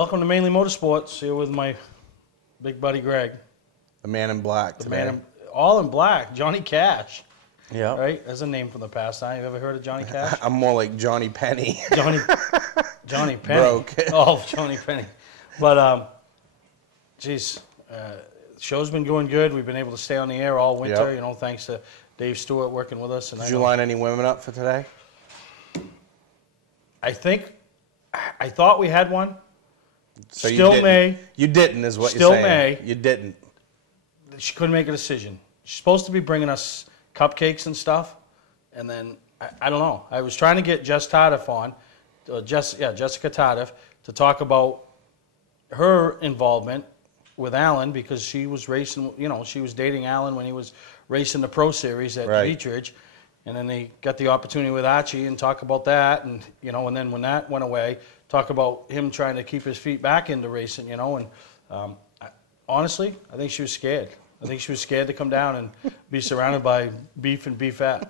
Welcome to Mainely Motorsports. Here with my big buddy Greg. The man in black today. All in black. Johnny Cash. Yeah. Right? That's a name from the past. Have you ever heard of Johnny Cash? I'm more like Johnny Penny. Johnny Penny. Broke. Oh, Johnny Penny. But, geez, show's been going good. We've been able to stay on the air all winter, Yep. you know, thanks to Dave Stewart working with us. And Did you line any women up for today? I thought we had one. So Still you may. You didn't is what Still you're saying. may. You didn't. She couldn't make a decision. She's supposed to be bringing us cupcakes and stuff, and then I don't know. I was trying to get Jess Tardif on, Jessica Tardif, to talk about her involvement with Alan because she was racing. You know, she was dating Alan when he was racing the Pro Series at Beechridge, and then they got the opportunity with Archie and talk about that, and you know, and then when that went away, talk about him trying to keep his feet back into racing. You know, and honestly, I think she was scared. I think she was scared to come down and be surrounded by beef and beefette.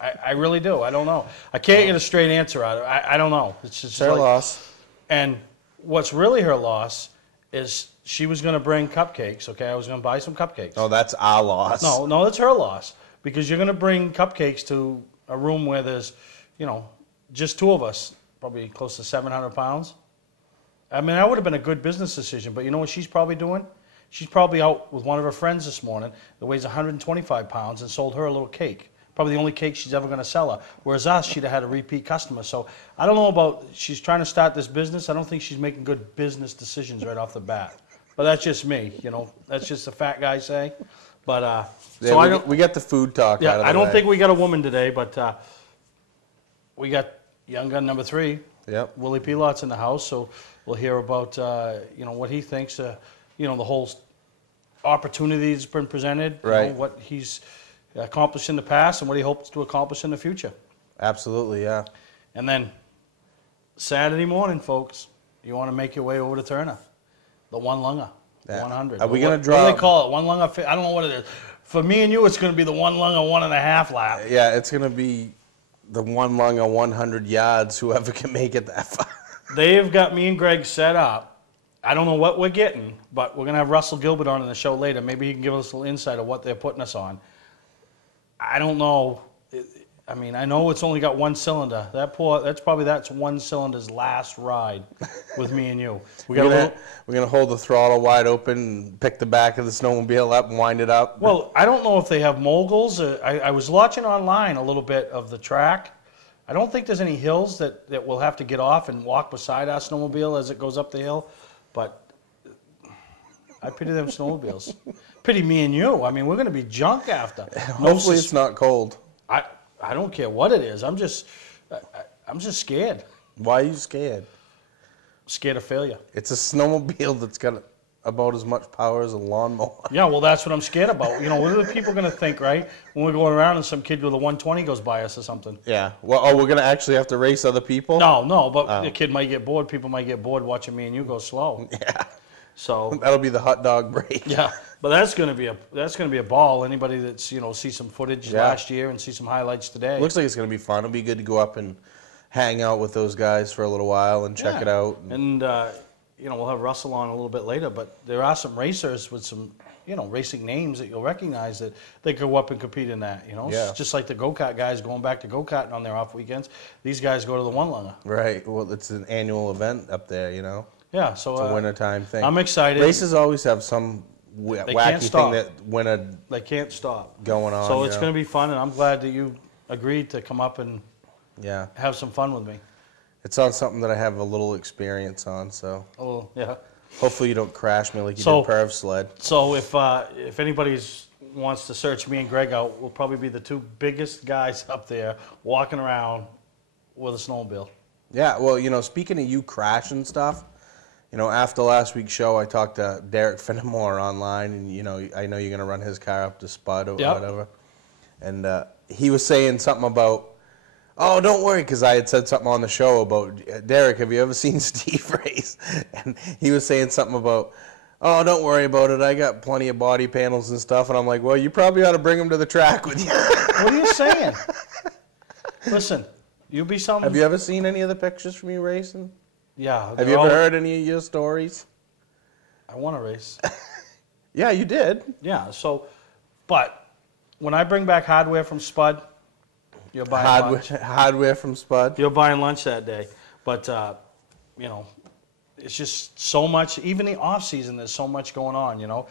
I really do. I don't know. I can't get a straight answer out of it. I don't know. It's just her loss. And what's really her loss is she was going to bring cupcakes, okay? I was going to buy some cupcakes. Oh, that's our loss. No, that's her loss. Because you're going to bring cupcakes to a room where there's, you know, just two of us, probably close to 700 pounds. I mean, that would have been a good business decision, but you know what she's probably doing? She's probably out with one of her friends this morning that weighs 125 pounds and sold her a little cake. Probably the only cake she's ever going to sell her. Whereas us, she'd have had a repeat customer. So I don't know about, she's trying to start this business. I don't think she's making good business decisions right off the bat. But that's just me, you know. That's just a fat guy say. But, yeah, we got the food talk out of the way. I don't think we got a woman today, but we got Young Gun number 3. Yep. Willie Pelotte's in the house, so we'll hear about, you know, what he thinks, you know, the whole opportunity that's been presented, you know, what he's accomplished in the past and what he hopes to accomplish in the future. Absolutely, yeah. And then Saturday morning, folks, you want to make your way over to Turner, the one lunger, the 100. Are we going to draw? What do they call it? One lunger? I don't know what it is. For me and you, it's going to be the one lunger 1.5 lap. Yeah, it's going to be the one lunger 100 yards, whoever can make it that far. They've got me and Greg set up. I don't know what we're getting, but we're going to have Russell Gilbert on in the show later. Maybe he can give us a little insight of what they're putting us on. I don't know. I mean, I know it's only got one cylinder. That's probably one cylinder's last ride with me and you. We're gonna hold the throttle wide open and pick the back of the snowmobile up and wind it up. Well, I don't know if they have moguls. I was watching online a little bit of the track. I don't think there's any hills that we'll have to get off and walk beside our snowmobile as it goes up the hill. But I pity them snowmobiles. Pity me and you. I mean, we're going to be junk after. Hopefully it's not cold. I don't care what it is. I'm just scared. Why are you scared? Scared of failure. It's a snowmobile that's got about as much power as a lawnmower. Yeah, well, that's what I'm scared about. You know, what are the people going to think, right? When we're going around and some kid with a 120 goes by us or something. Yeah. Well, we're going to actually have to race other people? No, but the kid might get bored. People might get bored watching me and you go slow. Yeah. So that'll be the hot dog break. Yeah, but that's going to be a ball. Anybody that's, you know, see some footage last year and see some highlights today. Looks like it's going to be fun. It'll be good to go up and hang out with those guys for a little while and check it out. And you know, we'll have Russell on a little bit later, but there are some racers with some, you know, racing names that you'll recognize that they go up and compete in that, you know. Yeah. It's just like the go-kart guys going back to go-karting on their off weekends. These guys go to the one lunger. Right. Well, it's an annual event up there, you know. Yeah, so it's a wintertime thing. I'm excited. Races always have some wacky thing that they can't stop going on. So it's going to be fun, and I'm glad that you agreed to come up and have some fun with me. It's on something that I have a little experience on, so. Oh, yeah. Hopefully you don't crash me like you did Perv Sled. So if anybody wants to search me and Greg out, we'll probably be the two biggest guys up there walking around with a snowmobile. Yeah, well, you know, speaking of you crashing stuff, you know, after last week's show, I talked to Derek Finnemore online, and, you know, I know you're going to run his car up to Spud or whatever. And he was saying something about, oh, don't worry, because I had said something on the show about, Derek, have you ever seen Steve race? And he was saying something about, oh, don't worry about it, I got plenty of body panels and stuff. And I'm like, well, you probably ought to bring him to the track with you. What are you saying? Listen, you be something. Have you ever seen any of the pictures from you racing? Yeah. Have you ever heard any of your stories? I won a race. Yeah, you did. Yeah, so, but when I bring back hardware from Spud, you're buying lunch. Hardware from Spud? You're buying lunch that day. But, you know, it's just so much, even the off season, there's so much going on, you know.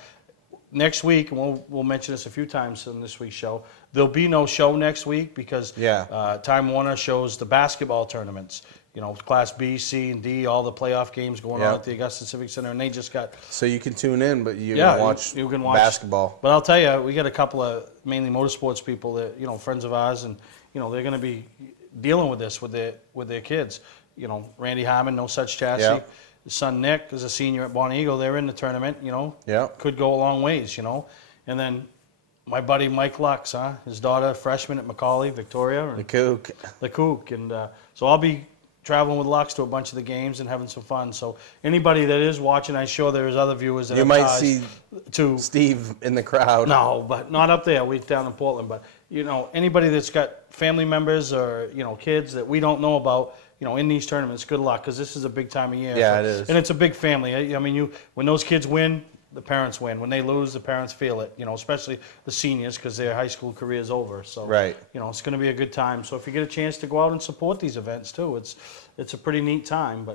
Next week, and we'll mention this a few times in this week's show, there'll be no show next week because Time Warner shows the basketball tournaments. You know, Class B, C, and D, all the playoff games going on at the Augusta Civic Center, and they just got... So you can tune in, but you can watch basketball. But I'll tell you, we got a couple of Mainly Motorsports people that, you know, friends of ours, and, you know, they're going to be dealing with this with their kids. You know, Randy Harmon, No Such Chassis. Yeah. His son Nick is a senior at Bonnie Eagle. They're in the tournament, you know. Yeah. Could go a long ways, you know. And then my buddy Mike Lux, his daughter, freshman at Macaulay, Victoria. The Kook. The Kook. And so I'll be traveling with Lux to a bunch of the games and having some fun. So anybody that is watching, I'm sure there's other viewers that you might see Steve in the crowd. No, but not up there. We're down in Portland. But, you know, anybody that's got family members or, you know, kids that we don't know about, you know, in these tournaments, good luck, because this is a big time of year. Yeah, it is. And it's a big family. I mean, when those kids win, the parents win. When they lose, the parents feel it, you know, especially the seniors because their high school career is over. So, you know, it's going to be a good time. So if you get a chance to go out and support these events, too, it's a pretty neat time.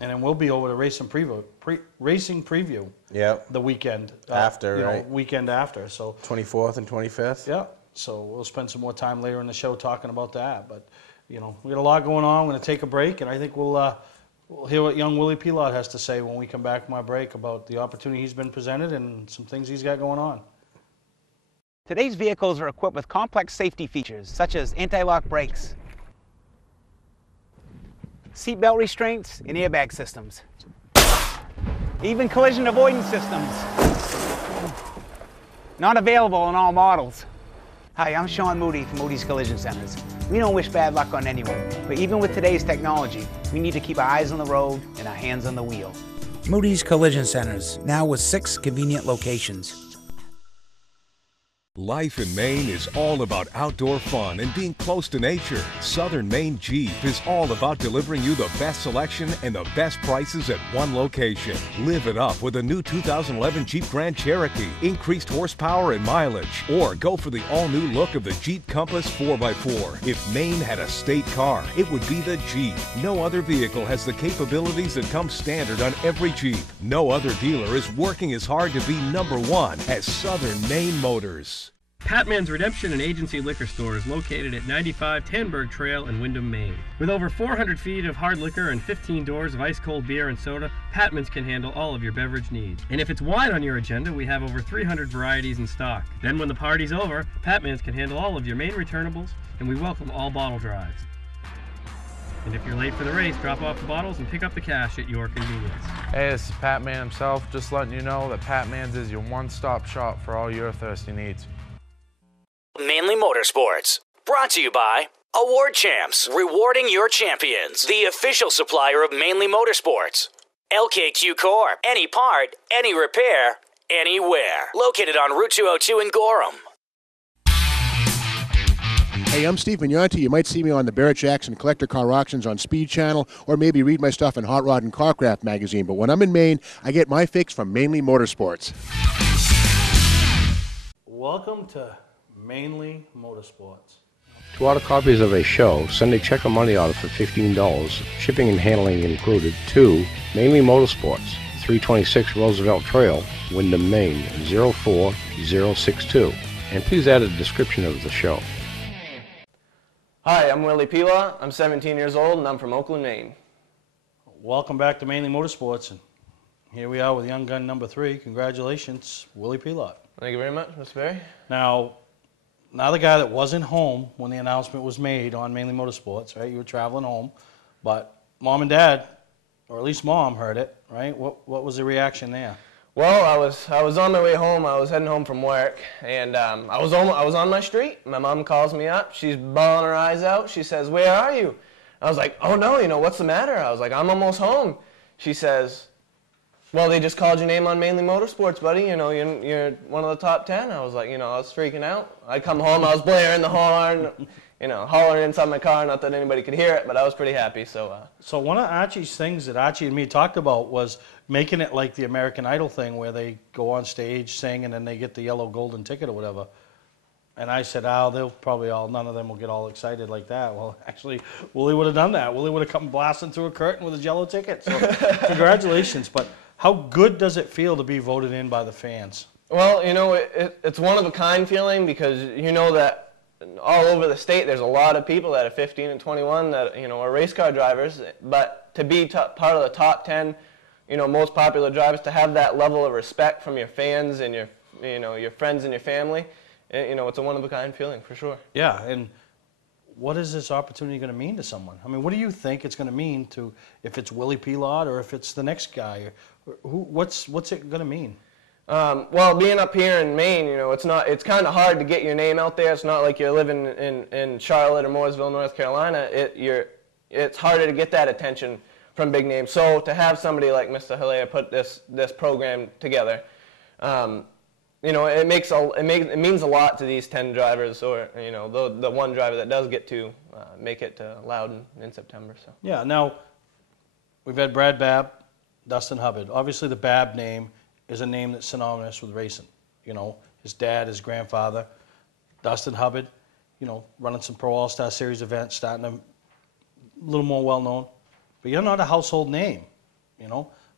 And then we'll be over to racing preview the weekend. After, weekend after. So 24th and 25th? Yeah. So we'll spend some more time later in the show talking about that. But, you know, we got a lot going on. We're going to take a break, and I think we'll hear what young Willie Pelotte has to say when we come back from our break about the opportunity he's been presented and some things he's got going on. Today's vehicles are equipped with complex safety features such as anti-lock brakes, seatbelt restraints, and airbag systems. Even collision avoidance systems. Not available in all models. Hi, I'm Sean Moody from Moody's Collision Centers. We don't wish bad luck on anyone, but even with today's technology, we need to keep our eyes on the road and our hands on the wheel. Moody's Collision Centers, now with 6 convenient locations. Life in Maine is all about outdoor fun and being close to nature. Southern Maine Jeep is all about delivering you the best selection and the best prices at one location. Live it up with a new 2011 Jeep Grand Cherokee, increased horsepower and mileage, or go for the all-new look of the Jeep Compass 4x4. If Maine had a state car, it would be the Jeep. No other vehicle has the capabilities that come standard on every Jeep. No other dealer is working as hard to be #1 as Southern Maine Motors. Patman's Redemption and Agency Liquor Store is located at 95 Tanberg Trail in Windham, Maine. With over 400 feet of hard liquor and 15 doors of ice-cold beer and soda, Patman's can handle all of your beverage needs. And if it's wine on your agenda, we have over 300 varieties in stock. Then when the party's over, Patman's can handle all of your Maine returnables, and we welcome all bottle drives. And if you're late for the race, drop off the bottles and pick up the cash at your convenience. Hey, this is Pat Man himself, just letting you know that Pat Man's is your one-stop shop for all your thirsty needs. Mainely Motorsports, brought to you by Award Champs, rewarding your champions. The official supplier of Mainely Motorsports. LKQ Core, any part, any repair, anywhere. Located on Route 202 in Gorham. Hey, I'm Steve Mignonti. You might see me on the Barrett Jackson Collector Car Auctions on Speed Channel, or maybe read my stuff in Hot Rod and Carcraft magazine. But when I'm in Maine, I get my fix from Mainly Motorsports. Welcome to Mainly Motorsports. To order copies of a show, send a check or money order for $15, shipping and handling included, to Mainly Motorsports, 326 Roosevelt Trail, Windham, Maine, 04062. And please add a description of the show. Hi, I'm Willie Pelotte. I'm 17 years old and I'm from Oakland, Maine. Welcome back to Mainly Motorsports. And here we are with Young Gun number 3. Congratulations, Willie Pelotte. Thank you very much, Mr. Berry. Now the guy that wasn't home when the announcement was made on Mainly Motorsports, right? You were traveling home, but Mom and Dad, or at least Mom, heard it, right? What was the reaction there? Well, I was on my way home. I was heading home from work, and I was on my street. My mom calls me up. She's bawling her eyes out. She says, "Where are you?" I was like, "Oh no, what's the matter?" I was like, "I'm almost home." She says, "Well, they just called your name on Mainly Motorsports, buddy. You're one of the top 10. I was like, I was freaking out. I come home, I was blaring the horn, hollering inside my car. Not that anybody could hear it, but I was pretty happy. So one of Archie's things that Archie and me talked about was making it like the American Idol thing, where they go on stage, sing, and then they get the yellow golden ticket or whatever. And I said, they'll probably none of them will get all excited like that. Well, actually, Willie would have done that. Willie would have come blasting through a curtain with his yellow ticket. So congratulations. But how good does it feel to be voted in by the fans? Well, it's one of a kind feeling, because that all over the state there's a lot of people that are 15 and 21 that are race car drivers. But to be part of the top 10, most popular drivers, to have that level of respect from your fans and your friends and your family. It's a one-of-a-kind feeling, for sure. Yeah, and what is this opportunity going to mean to someone? I mean, what do you think it's going to mean to, if it's Willie Pelotte or if it's the next guy? What's it going to mean? Well, being up here in Maine, it's kind of hard to get your name out there. It's not like you're living in Charlotte or Mooresville, North Carolina. It's harder to get that attention from big names. So to have somebody like Mr. Hilaire put this program together, it means a lot to these 10 drivers, or the one driver that does get to make it to Loudon in September. So yeah. Now we've had Brad Babb, Dustin Hubbard. Obviously, the Babb name is a name that's synonymous with racing. His dad, his grandfather, Dustin Hubbard. Running some Pro All-Star Series events, starting a little more well known. But you're not a household name,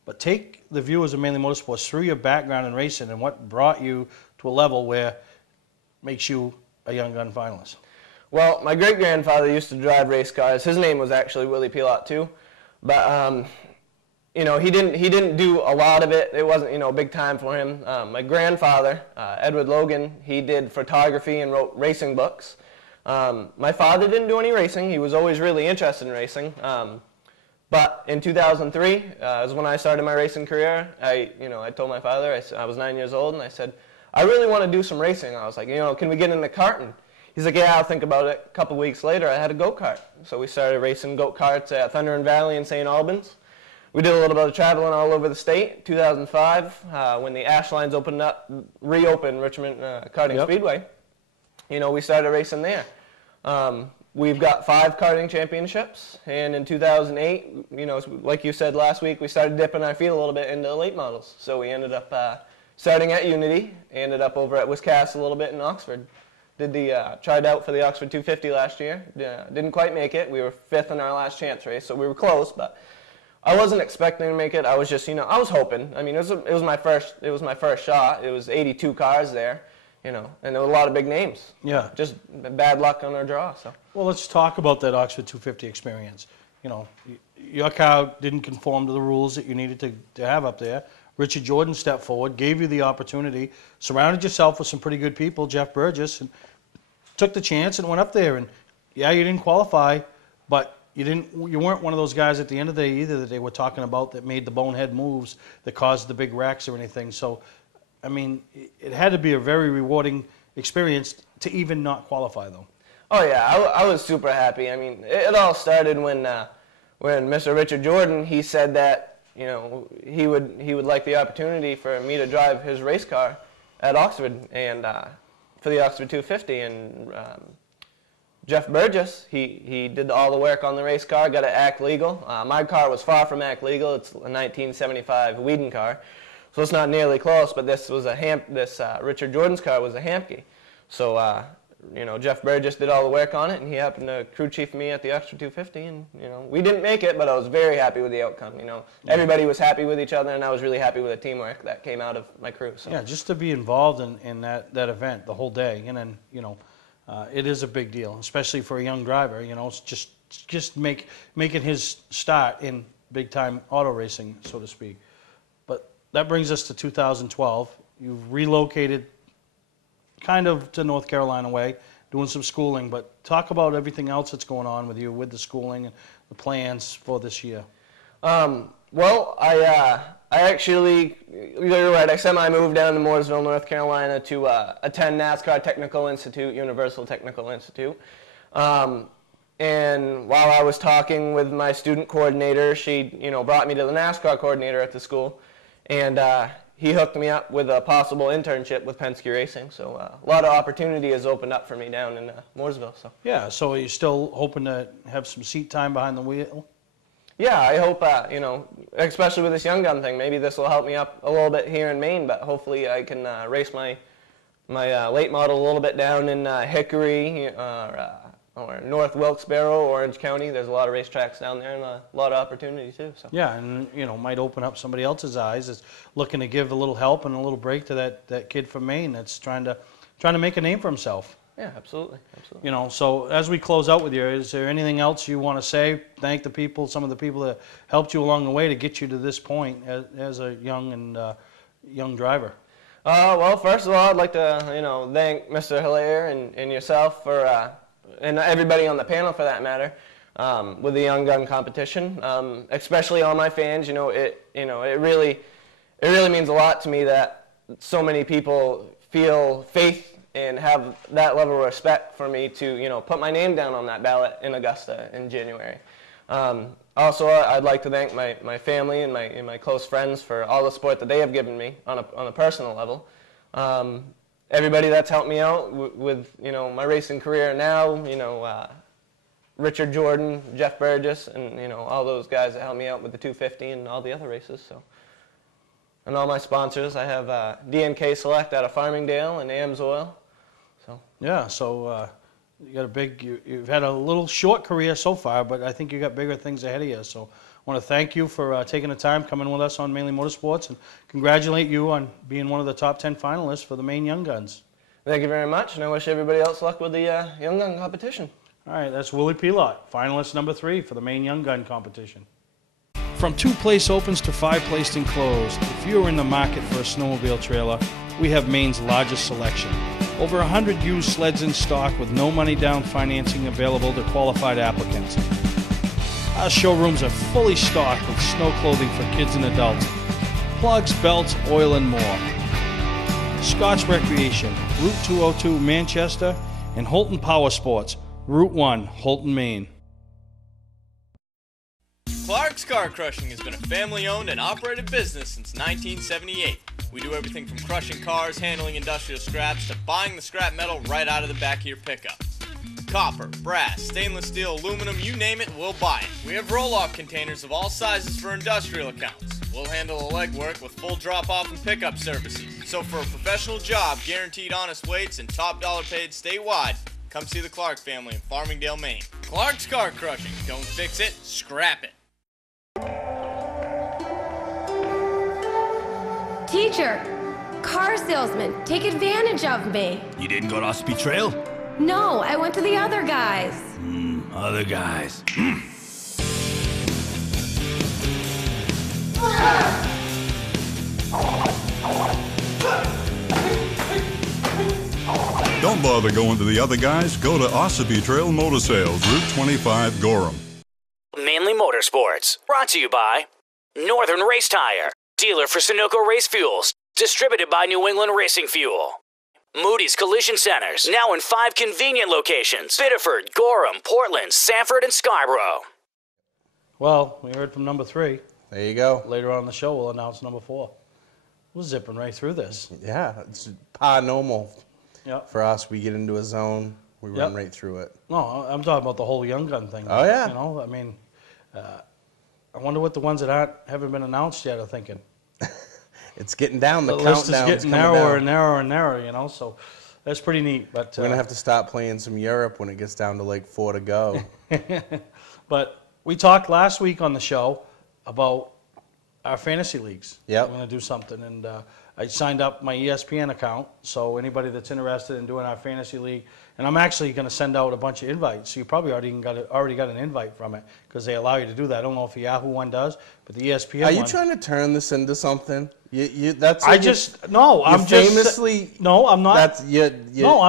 But take the viewers of Mainly Motorsports through your background in racing and what brought you to a level where makes you a Young Gun finalist. Well, my great-grandfather used to drive race cars. His name was actually Willie Pelotte too. But, he didn't do a lot of it. It wasn't, a big time for him. My grandfather, Edward Logan, he did photography and wrote racing books. My father didn't do any racing. He was always really interested in racing. But in 2003 is when I started my racing career. I told my father, I was 9 years old, and I said, I really want to do some racing. I was like, can we get in the kart? And he's like, yeah, I'll think about it. A couple weeks later, I had a go-kart. So we started racing go-karts at Thunder and Valley in St. Albans. We did a little bit of traveling all over the state. 2005, when the Ash Lines reopened Richmond Karting Speedway, we started racing there. We've got 5 karting championships, and in 2008, like you said last week, we started dipping our feet a little bit into late models. So we ended up starting at Unity, ended up over at Wiscasset a little bit in Oxford. Tried out for the Oxford 250 last year. Didn't quite make it. We were 5th in our last chance race, so we were close, but I wasn't expecting to make it. I was just, I was hoping. I mean, it was my first shot. It was 82 cars there. And there were a lot of big names. Yeah. Just bad luck on our draw. So. Well, let's talk about that Oxford 250 experience. Your car didn't conform to the rules that you needed to have up there. Richard Jordan stepped forward, gave you the opportunity, surrounded yourself with some pretty good people, Jeff Burgess, and took the chance and went up there. And yeah, you didn't qualify, but you weren't one of those guys at the end of the day either that they were talking about that made the bonehead moves that caused the big wrecks or anything. So, I mean, it had to be a very rewarding experience to even not qualify, though. Oh yeah, I was super happy. I mean, it all started when Mr. Richard Jordan, he said that he would like the opportunity for me to drive his race car at Oxford and for the Oxford 250. And Jeff Burgess, he did all the work on the race car, got it ACT legal. My car was far from ACT legal. It's a 1975 Whedon car. So it's not nearly close, but this was Richard Jordan's car was a Hamke. So, Jeff Burgess did all the work on it, and he happened to crew chief me at the Oxford 250, and, we didn't make it, but I was very happy with the outcome, Everybody was happy with each other, and I was really happy with the teamwork that came out of my crew. So. Yeah, just to be involved in that event the whole day, and then, it is a big deal, especially for a young driver, it's just making his start in big-time auto racing, so to speak. That brings us to 2012. You've relocated kind of to North Carolina way, doing some schooling, but talk about everything else that's going on with you, with the schooling and the plans for this year. Well, I actually, you're right, I semi-moved down to Mooresville, North Carolina to attend NASCAR Technical Institute, Universal Technical Institute. And while I was talking with my student coordinator, she, brought me to the NASCAR coordinator at the school. And he hooked me up with a possible internship with Penske Racing. So a lot of opportunity has opened up for me down in Mooresville. So Yeah, so are you still hoping to have some seat time behind the wheel? yeah, I hope, you know, especially with this young gun thing, maybe this will help me up a little bit here in Maine, but hopefully I can race my late model a little bit down in Hickory or North Wilkes-Barre, Orange County. There's a lot of racetracks down there and a lot of opportunity too. So. Yeah, and you know, might open up somebody else's eyes that's looking to give a little help and a little break to that kid from Maine that's trying to make a name for himself. Yeah, absolutely, absolutely. You know, so as we close out with you, is there anything else you want to say? Thank the people, some of the people that helped you along the way to get you to this point as a young driver. Well, first of all, I'd like to, you know, thank Mr. Hilaire and yourself for, and everybody on the panel for that matter, with the Young Gun competition. Especially all my fans, it really means a lot to me that so many people feel faith and have that level of respect for me to, put my name down on that ballot in Augusta in January. Also, I'd like to thank my family and my close friends for all the support that they have given me on a personal level. Everybody that's helped me out with my racing career now, Richard Jordan, Jeff Burgess, and all those guys that helped me out with the 250 and all the other races. So, and all my sponsors, I have D&K Select out of Farmingdale and Amsoil. So yeah, so. You got you've had a little short career so far, but I think you got bigger things ahead of you. So I want to thank you for taking the time, coming with us on Mainly Motorsports, and congratulate you on being one of the top 10 finalists for the Maine Young Guns. Thank you very much, and I wish everybody else luck with the Young Gun competition. All right, that's Willie Pelotte, finalist number 3 for the Maine Young Gun competition. From 2-place opens to 5-place enclosed, if you're in the market for a snowmobile trailer, we have Maine's largest selection. Over 100 used sleds in stock with no money down financing available to qualified applicants. Our showrooms are fully stocked with snow clothing for kids and adults, plugs, belts, oil, and more. Scotch Recreation, Route 202 Manchester, and Holton Power Sports, Route 1, Holton, Maine. Clark's Car Crushing has been a family-owned and operated business since 1978. We do everything from crushing cars, handling industrial scraps, to buying the scrap metal right out of the back of your pickup. Copper, brass, stainless steel, aluminum, you name it, we'll buy it. We have roll-off containers of all sizes for industrial accounts. We'll handle the legwork with full drop-off and pickup services. So for a professional job, guaranteed honest weights, and top dollar paid statewide, come see the Clark family in Farmingdale, Maine. Clark's Car Crushing. Don't fix it, scrap it. Teacher, car salesman, take advantage of me. You didn't go to Ospey Trail? No, I went to the other guys. Other guys. Don't bother going to the other guys. Go to Ossipee Trail Motor Sales, Route 25, Gorham. Mainly Motorsports, brought to you by Northern Race Tire, dealer for Sunoco Race Fuels, distributed by New England Racing Fuel. Moody's Collision Centers, now in 5 convenient locations: Biddeford, Gorham, Portland, Sanford, and Scarborough. Well, we heard from number 3. There you go. Later on in the show, we'll announce number 4. We're zipping right through this. Yeah, it's normal. Yep. For us, we get into a zone, we run right through it. No, I'm talking about the whole Young Gun thing. Oh, yeah. I mean, I wonder what the ones that haven't been announced yet are thinking. It's getting down. The list is getting narrower and narrower and narrower, so that's pretty neat. But we're going to have to stop playing some Europe when it gets down to like 4 to go. But we talked last week on the show about our fantasy leagues. Yeah. We're going to do something, and I signed up my ESPN account, so anybody that's interested in doing our fantasy league, and I'm actually going to send out a bunch of invites. So you probably already got an invite from it, because they allow you to do that. I don't know if the Yahoo one does, but the ESPN one. Are you trying to turn this into something? I'm just saying. No, I'm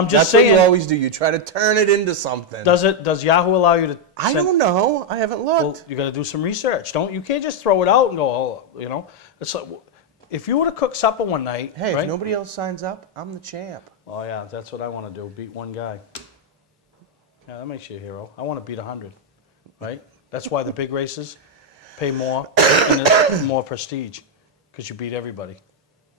just saying. What you always do. You try to turn it into something. Does Yahoo allow you to? I don't know. I haven't looked. Well, you got to do some research. You can't just throw it out and go. It's like, if you were to cook supper one night. Hey, right? If nobody else signs up, I'm the champ. Oh yeah, that's what I want to do. Beat one guy. Yeah, that makes you a hero. I want to beat 100. Right? That's why the big races pay more and it's more prestige, because you beat everybody.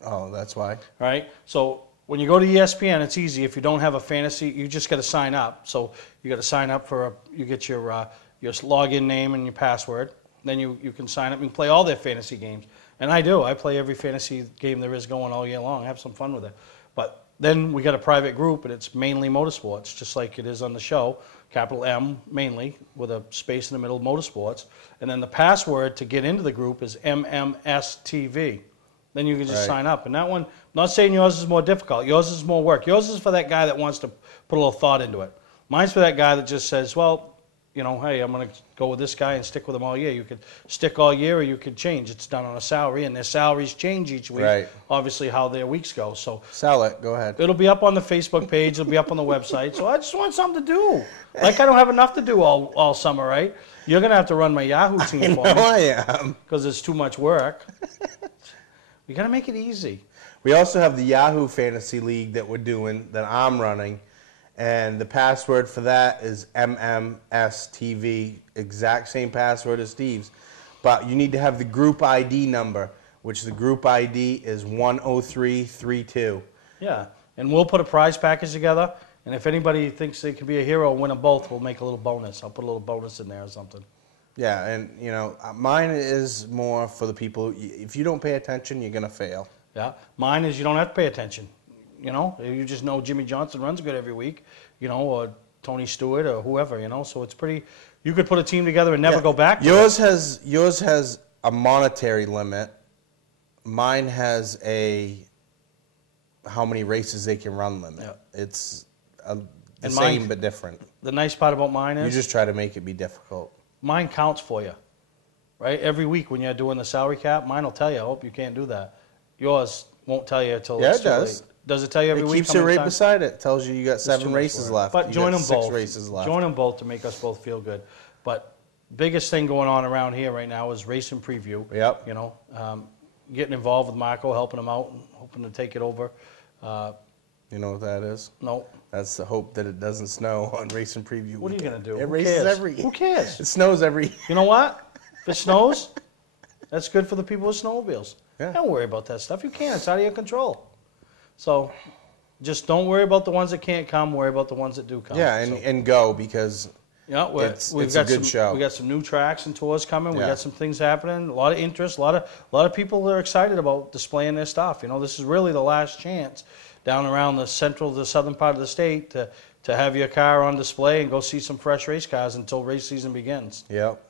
Oh, that's why. Right? So when you go to ESPN, it's easy. If you don't have a fantasy, you just got to sign up. So you got to sign up you get your login name and your password. Then you can sign up and play all their fantasy games. And I do. I play every fantasy game there is going all year long. I have some fun with it. But then we got a private group, and it's Mainly Motorsports, just like it is on the show. Capital M, Mainly, with a space in the middle, Motorsports. And then the password to get into the group is MMSTV. Then you can just sign up. And that one, I'm not saying yours is more difficult. Yours is more work. Yours is for that guy that wants to put a little thought into it. Mine's for that guy that just says, well, you know, hey, I'm going to go with this guy and stick with him all year. You could stick all year or you could change. It's done on a salary, and their salaries change each week, obviously how their weeks go. So sell it. Go ahead. It'll be up on the Facebook page. It'll be up on the website. So I just want something to do. Like I don't have enough to do all summer, right? You're going to have to run my Yahoo team for me. I am. Because it's too much work. We got to make it easy. We also have the Yahoo Fantasy League that we're doing, that I'm running. And the password for that is MMSTV, exact same password as Steve's. But you need to have the group ID number, which the group ID is 10332. Yeah, and we'll put a prize package together. And if anybody thinks they could be a hero and win them both, we'll make a little bonus. I'll put a little bonus in there or something. Yeah, and you know, mine is more for the people. If you don't pay attention, you're going to fail. Yeah, mine is you don't have to pay attention. You know, you just know Jimmy Johnson runs good every week, you know, or Tony Stewart or whoever, you know. So it's pretty. You could put a team together and never go back. Yours has a monetary limit. Mine has a how many races they can run limit. Yeah. It's the same but different. The nice part about mine is you just try to make it be difficult. Mine counts for you, right? Every week when you're doing the salary cap, mine will tell you. I hope you can't do that. Yours won't tell you until it's too late. Does it tell you every week? It keeps it right beside it. Tells you you got 7 races left. But join them both. 6 races left. Join them both to make us both feel good. But biggest thing going on around here right now is racing preview. Yep. You know, getting involved with Marco, helping him out, and hoping to take it over. You know what that is? No. That's the hope that it doesn't snow on racing preview. What are you gonna do? It races every. Who cares? It snows every. You know what? If it snows, that's good for the people with snowmobiles. Yeah. Don't worry about that stuff. You can't. It's out of your control. So just don't worry about the ones that can't come. Worry about the ones that do come. Yeah, and go because it's a good show. We got some new tracks and tours coming. We Yeah. got some things happening. A lot of interest. A lot of people are excited about displaying their stuff. You know, this is really the last chance down around the southern part of the state to have your car on display and go see some fresh race cars until race season begins. Yep.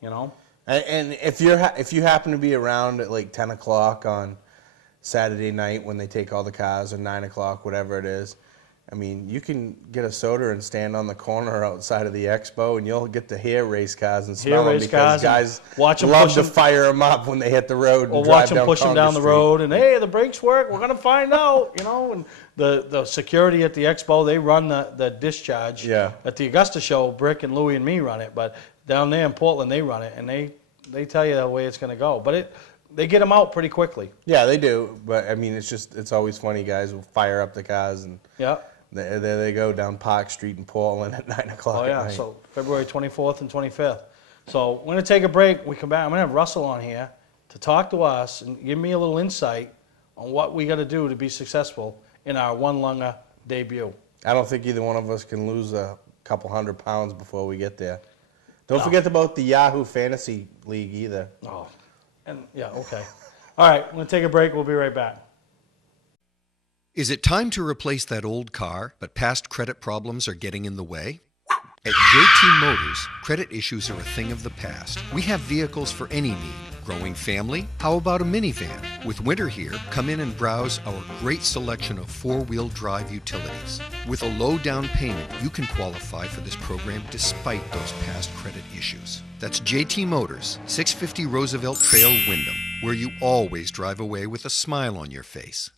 You know. And if you happen to be around at like 10 o'clock on Saturday night when they take all the cars, or 9 o'clock, whatever it is, I mean, you can get a soda and stand on the corner outside of the expo, and you'll get to hear race cars and smell them because guys love to fire them up when they hit the road. Or watch them push them down the road, and hey, the brakes work. We're gonna find out, you know. And the security at the expo, they run the discharge. Yeah. At the Augusta show, Brick and Louie and me run it, but down there in Portland, they run it, and they tell you the way it's gonna go. But they get them out pretty quickly. Yeah, they do. But I mean, it's always funny. Guys will fire up the cars and there they go down Park Street in Portland at 9 o'clock. Oh yeah, at night. so February 24th and 25th. So we're gonna take a break. We come back. I'm gonna have Russell on here to talk to us and give me a little insight on what we got to do to be successful in our one lunger debut. I don't think either one of us can lose a couple 100 pounds before we get there. Don't forget about the Yahoo Fantasy League either. Oh, and yeah, okay. All right, we're going to take a break. We'll be right back. Is it time to replace that old car, but past credit problems are getting in the way? At JT Motors, credit issues are a thing of the past. We have vehicles for any need. Growing family? How about a minivan? With winter here, come in and browse our great selection of four-wheel drive utilities. With a low down payment, you can qualify for this program despite those past credit issues. That's JT Motors, 650 Roosevelt Trail, Windham, where you always drive away with a smile on your face.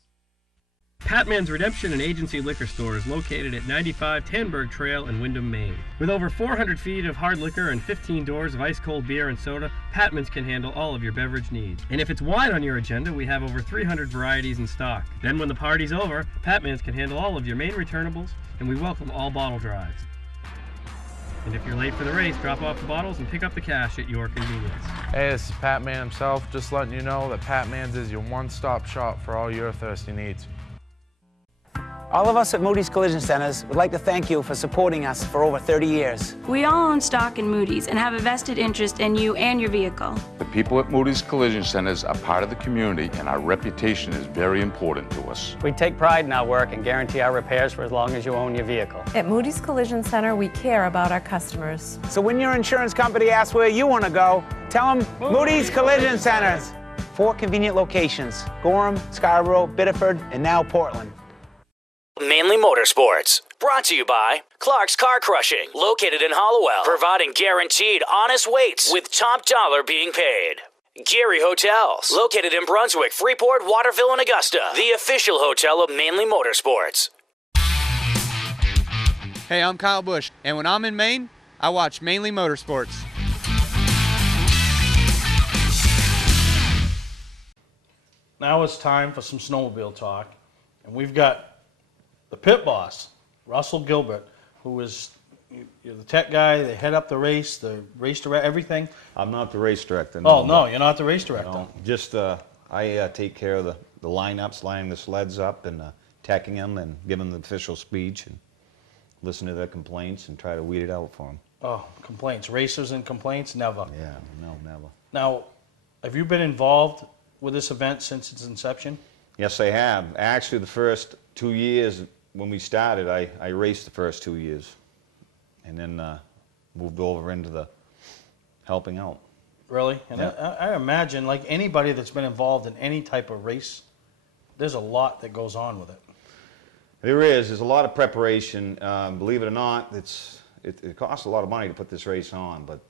Patman's Redemption and Agency Liquor Store is located at 95 Tanberg Trail in Windham, Maine. With over 400 feet of hard liquor and 15 doors of ice-cold beer and soda, Patman's can handle all of your beverage needs. And if it's wine on your agenda, we have over 300 varieties in stock. Then when the party's over, Patman's can handle all of your Maine returnables, and we welcome all bottle drives. And if you're late for the race, drop off the bottles and pick up the cash at your convenience. Hey, this is Pat Man himself, just letting you know that Pat Man's is your one-stop shop for all your thirsty needs. All of us at Moody's Collision Centers would like to thank you for supporting us for over 30 years. We all own stock in Moody's and have a vested interest in you and your vehicle. The people at Moody's Collision Centers are part of the community, and our reputation is very important to us. We take pride in our work and guarantee our repairs for as long as you own your vehicle. At Moody's Collision Center, we care about our customers. So when your insurance company asks where you want to go, tell them Moody's Collision Centers. 4 convenient locations: Gorham, Scarborough, Biddeford, and now Portland. Mainely Motorsports, brought to you by Clark's Car Crushing, located in Hollowell, providing guaranteed honest weights with top dollar being paid. Gary Hotels, located in Brunswick, Freeport, Waterville, and Augusta, the official hotel of Mainely Motorsports. Hey, I'm Kyle Busch, and when I'm in Maine, I watch Mainly Motorsports. Now it's time for some snowmobile talk, and we've got the pit boss, Russell Gilbert, who is the tech guy. They head up the race director, everything. I'm not the race director. No. Oh, no, you're not the race director. No, just I take care of the lineups, lining the sleds up and tacking them and giving them the official speech and listen to their complaints and try to weed it out for them. Oh, complaints. Racers and complaints? Never. Yeah, no, never. Now, have you been involved with this event since its inception? Yes, I have. Actually, the first 2 years when we started, I raced the first 2 years and then moved over into the helping out. Really? And yeah. I imagine, like anybody that's been involved in any type of race, there's a lot that goes on with it. There is. There's a lot of preparation. Believe it or not, it costs a lot of money to put this race on, but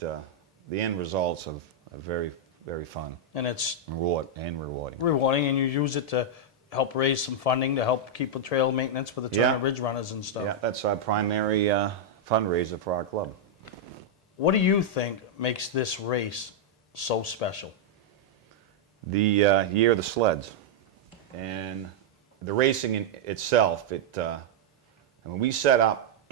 the end results are very, very fun. And it's rewarding. Rewarding, and you use it to help raise some funding to help keep the trail maintenance for the Turner Ridge runners and stuff. Yeah, that's our primary fundraiser for our club. What do you think makes this race so special? The year of the sleds and the racing in itself. When we set up,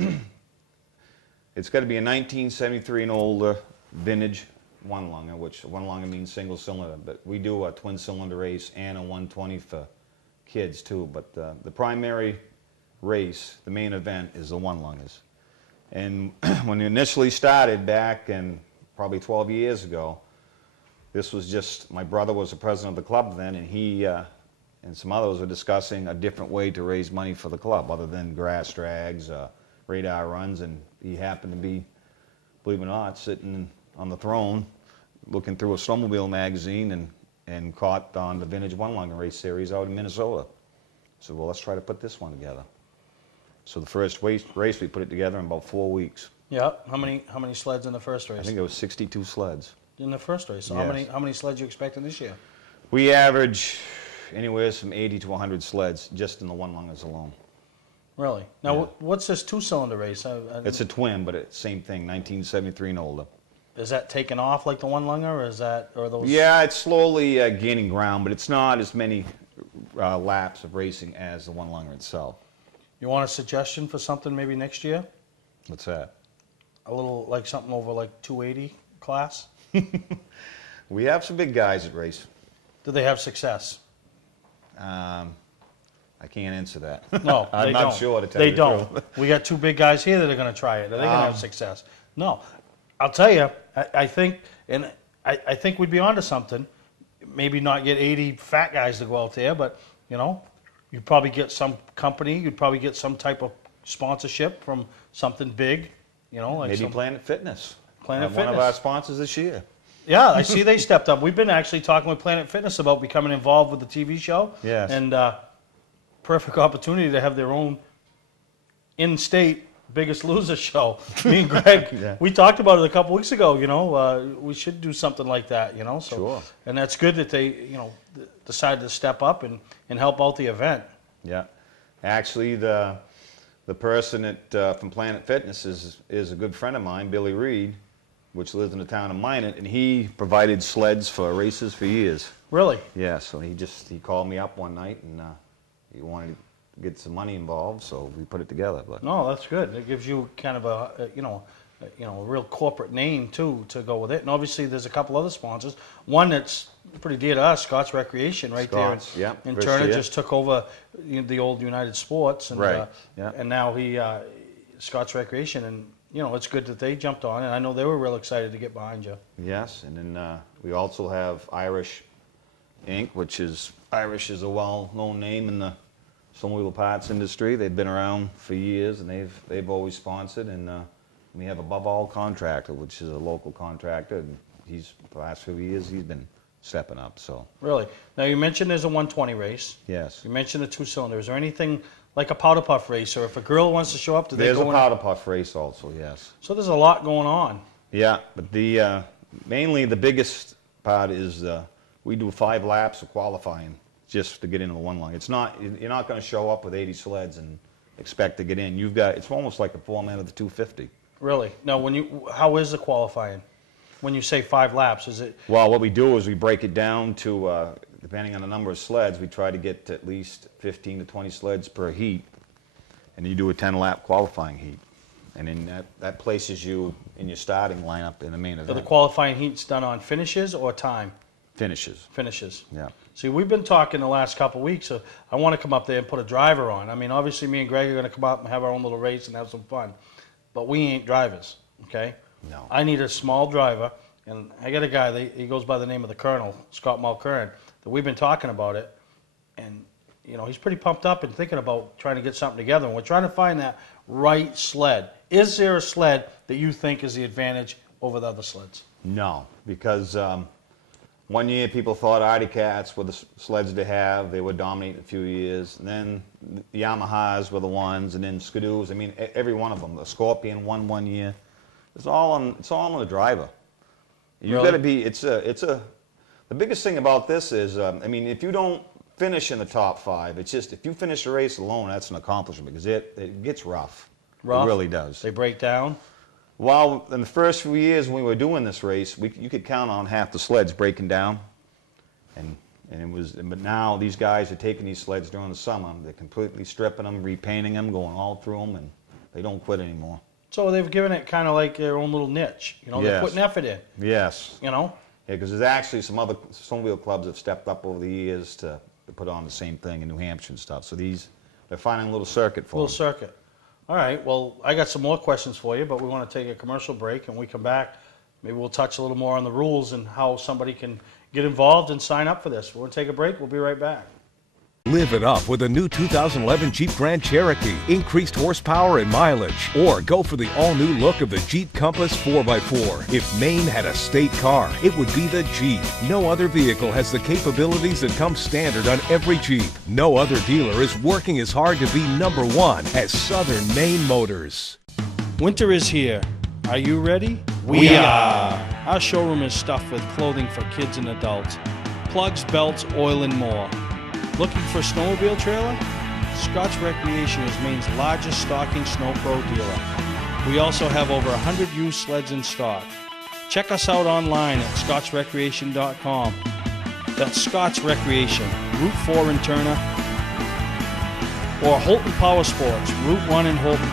it's got to be a 1973 and older vintage one-lunger, which one-lunger means single cylinder, but we do a twin cylinder race and a 120 for kids too, but the primary race, the main event, is the one-lungers. And when we initially started back in probably 12 years ago, this was just, my brother was the president of the club then, and he and some others were discussing a different way to raise money for the club other than grass drags, radar runs, and he happened to be, believe it or not, sitting on the throne looking through a snowmobile magazine and caught on the vintage one-lunger race series out in Minnesota. So, well, let's try to put this one together. So the first race we put it together in about 4 weeks. Yeah. How many sleds in the first race? I think it was 62 sleds. In the first race. So yes. how many sleds you expecting this year? We average anywhere from 80 to 100 sleds just in the one-lungers alone. Really? Now, what's this two-cylinder race? It's a twin, but it's same thing, 1973 and older. Is that taking off like the one-lunger, or is that, or those? Yeah, it's slowly gaining ground, but it's not as many laps of racing as the one-lunger itself. You want a suggestion for something maybe next year? What's that? A little, like something over like 280 class? We have some big guys that race. Do they have success? I can't answer that. No, I'm not sure to tell you the truth. They don't. We got two big guys here that are going to try it. Are they going to have success? No. I'll tell you, I think, and I think we'd be onto something. Maybe not get 80 fat guys to go out there, but, you know, you'd probably get some company, you'd probably get some type of sponsorship from something big, you know. Like maybe Planet Fitness. Planet Fitness. One of our sponsors this year. Yeah, I see they stepped up. We've been actually talking with Planet Fitness about becoming involved with the TV show. Yes. And perfect opportunity to have their own in-state Biggest Loser show. Me and Greg, we talked about it a couple weeks ago, you know. We should do something like that, you know. So, sure. And that's good that they, you know, decided to step up and help out the event. Yeah. Actually, the person from Planet Fitness is a good friend of mine, Billy Reed, which lives in the town of Minot, and he provided sleds for races for years. Really? Yeah, so he called me up one night and he wanted to get some money involved, so we put it together. But no, that's good. It gives you kind of a you know, a real corporate name too to go with it. And obviously there's a couple other sponsors. One that's pretty dear to us, Scott's Recreation, right Scott's, there. yeah. And Turner just took over the old United Sports, and Right, yeah. and now he Scott's Recreation, and you know, it's good that they jumped on, and I know they were real excited to get behind you. Yes, and then we also have Irish Inc., which is Irish is a well-known name in the snowmobile parts industry. They've been around for years, and they've always sponsored. And we have Above All Contractor, which is a local contractor, and he's the last few years he's been stepping up. So Really? Now you mentioned there's a 120 race. yes, You mentioned the 2-cylinder. Is there anything like a powder puff race, or if a girl wants to show up, do they there's go a in? powder puff race also. Yes. So there's a lot going on. Yeah, but the mainly the biggest part is we do 5 laps of qualifying just to get into the one line. It's not, you're not going to show up with 80 sleds and expect to get in. You've got, it's almost like a format of the 250. Really? Now, how is the qualifying? When you say 5 laps, is it? Well, what we do is we break it down to, depending on the number of sleds, we try to get to at least 15 to 20 sleds per heat, and you do a 10-lap qualifying heat. And then that places you in your starting lineup in the main event. Are the qualifying heats done on finishes or time? Finishes. Finishes. Yeah. See, we've been talking the last couple of weeks, so I want to come up there and put a driver on. I mean, obviously me and Greg are going to come up and have our own little race and have some fun, but we ain't drivers, okay? No. I need a small driver, and I got a guy, he goes by the name of the Colonel, Scott Mulkern, that we've been talking about it, and you know, he's pretty pumped up and thinking about trying to get something together, and we're trying to find that right sled. Is there a sled that you think is the advantage over the other sleds? No, because one year people thought Arctic Cats were the sleds to have. They would dominate a few years. And then the Yamahas were the ones, and then Skidoos. I mean, every one of them. The Scorpion won one year. It's all on the driver. You've got to be. The biggest thing about this is, I mean, if you don't finish in the top 5, it's just, if you finish the race alone, that's an accomplishment, because it gets rough. It really does. They break down? Well, in the first few years when we were doing this race, you could count on half the sleds breaking down, but now these guys are taking these sleds during the summer. They're completely stripping them, repainting them, going all through them, and they don't quit anymore. So they've given it kind of like their own little niche. You know, they're putting effort in. Yes. You know? Yeah, because there's actually some other snowmobile clubs that have stepped up over the years to put on the same thing in New Hampshire and stuff. So they're finding a little circuit for them. Little circuit. All right, well, I got some more questions for you, but we want to take a commercial break, and when we come back, maybe we'll touch a little more on the rules and how somebody can get involved and sign up for this. We're going to take a break. We'll be right back. Live it up with the new 2011 Jeep Grand Cherokee. Increased horsepower and mileage. Or go for the all-new look of the Jeep Compass 4x4. If Maine had a state car, it would be the Jeep. No other vehicle has the capabilities that come standard on every Jeep. No other dealer is working as hard to be #1 as Southern Maine Motors. Winter is here. Are you ready? We are. Our showroom is stuffed with clothing for kids and adults. Plugs, belts, oil, and more. Looking for a snowmobile trailer? Scott's Recreation is Maine's largest stocking snow pro dealer. We also have over 100 used sleds in stock. Check us out online at scottsrecreation.com. That's Scott's Recreation, Route 4 in Turner, or Holton Power Sports, Route 1 in Holton.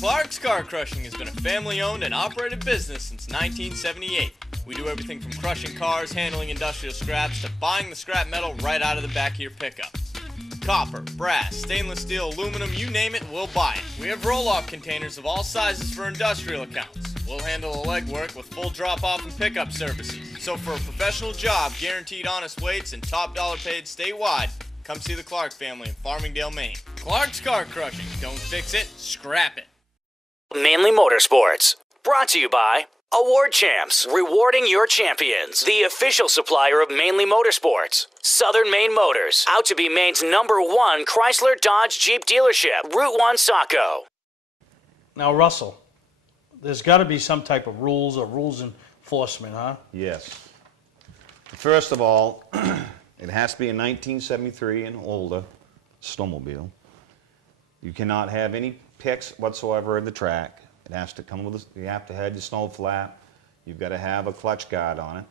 Clark's Car Crushing has been a family-owned and operated business since 1978. We do everything from crushing cars, handling industrial scraps, to buying the scrap metal right out of the back of your pickup. Copper, brass, stainless steel, aluminum, you name it, we'll buy it. We have roll-off containers of all sizes for industrial accounts. We'll handle the legwork with full drop-off and pickup services. So for a professional job, guaranteed honest weights, and top dollar paid statewide, come see the Clark family in Farmingdale, Maine. Clark's Car Crushing. Don't fix it, scrap it. Mainely Motorsports. Brought to you by Award Champs, rewarding your champions. The official supplier of Mainely Motorsports. Southern Maine Motors, out to be Maine's #1 Chrysler Dodge Jeep dealership. Route 1 Saco. Now, Russell, there's got to be some type of rules or rules enforcement, huh? Yes. First of all, it has to be a 1973 and older snowmobile. You cannot have any picks whatsoever at the track. It has to come with, you have to have your snow flap. You've got to have a clutch guard on it.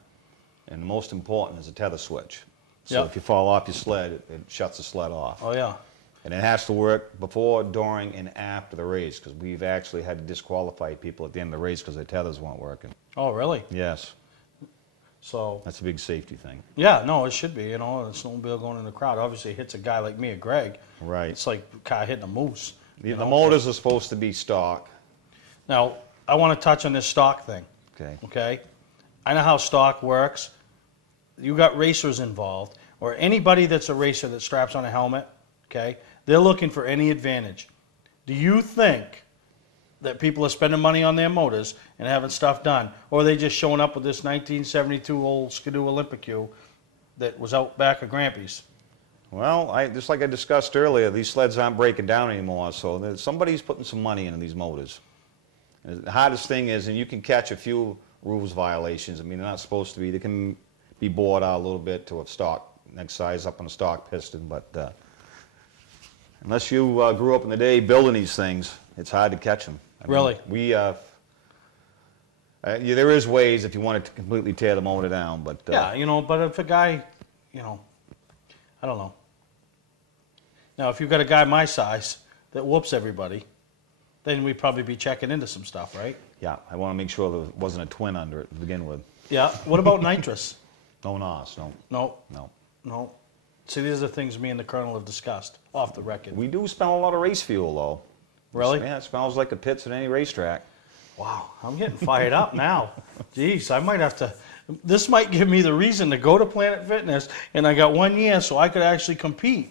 And the most important is a tether switch. So Yep. if you fall off your sled, it shuts the sled off. Oh, yeah. And it has to work before, during, and after the race, because we've actually had to disqualify people at the end of the race because their tethers weren't working. Oh, really? Yes. So that's a big safety thing. Yeah, no, it should be. You know, a snowmobile going in the crowd obviously hits a guy like me or Greg. Right. It's like a car hitting a moose. The motors are supposed to be stock. Now, I want to touch on this stock thing. Okay. Okay? I know how stock works. You got racers involved, or anybody that's a racer that straps on a helmet, okay? They're looking for any advantage. Do you think that people are spending money on their motors and having stuff done, or are they just showing up with this 1972 old Skidoo Olympic U that was out back of Grampy's? Well, just like I discussed earlier, these sleds aren't breaking down anymore, so somebody's putting some money into these motors. And the hardest thing is, and you can catch a few rules violations. I mean, they're not supposed to be. They can be bored out a little bit to a stock, next size up on a stock piston, but unless you grew up in the day building these things, it's hard to catch them. I mean, really? There is ways if you wanted to completely tear the motor down, but yeah, you know, but if a guy, you know, I don't know. Now, if you've got a guy my size that whoops everybody, then we'd probably be checking into some stuff, right? Yeah, I want to make sure there wasn't a twin under it to begin with. Yeah. What about nitrous? No NOS, no. No. No. No. See, these are things me and the Colonel have discussed off the record. We do smell a lot of race fuel, though. Really? Yeah, it smells like the pits at any racetrack. Wow, I'm getting fired up now. Jeez, I might have to. This might give me the reason to go to Planet Fitness, and I got 1 year so I could actually compete.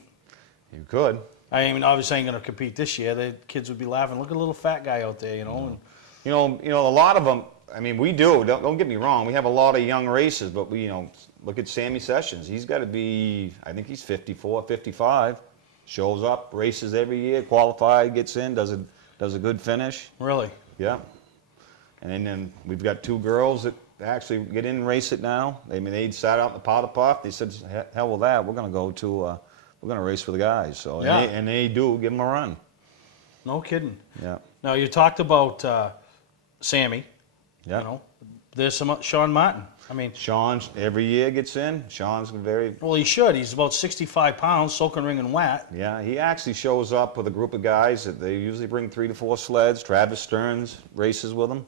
You could. I mean, obviously, I ain't going to compete this year. The kids would be laughing. Look at a little fat guy out there, you know. And, you know, a lot of them. I mean, we do. Don't get me wrong. We have a lot of young racers, but we, you know, look at Sammy Sessions. He's got to be. I think he's 54, 55. Shows up, races every year, qualified, gets in, does a good finish. Really? Yeah. And then we've got two girls that actually get in and race it now. I mean, they sat out in the powder puff. They said, hell with that. We're going to go to, we're going to race for the guys. So, yeah. And they do give them a run. No kidding. Yeah. Now, you talked about Sammy. Yeah. You know, there's some Sean Martin. I mean, Sean every year gets in. Sean's very... Well, he should. He's about 65 pounds, soaking, wringing wet. Yeah, he actually shows up with a group of guys that they usually bring 3 to 4 sleds. Travis Stearns races with them.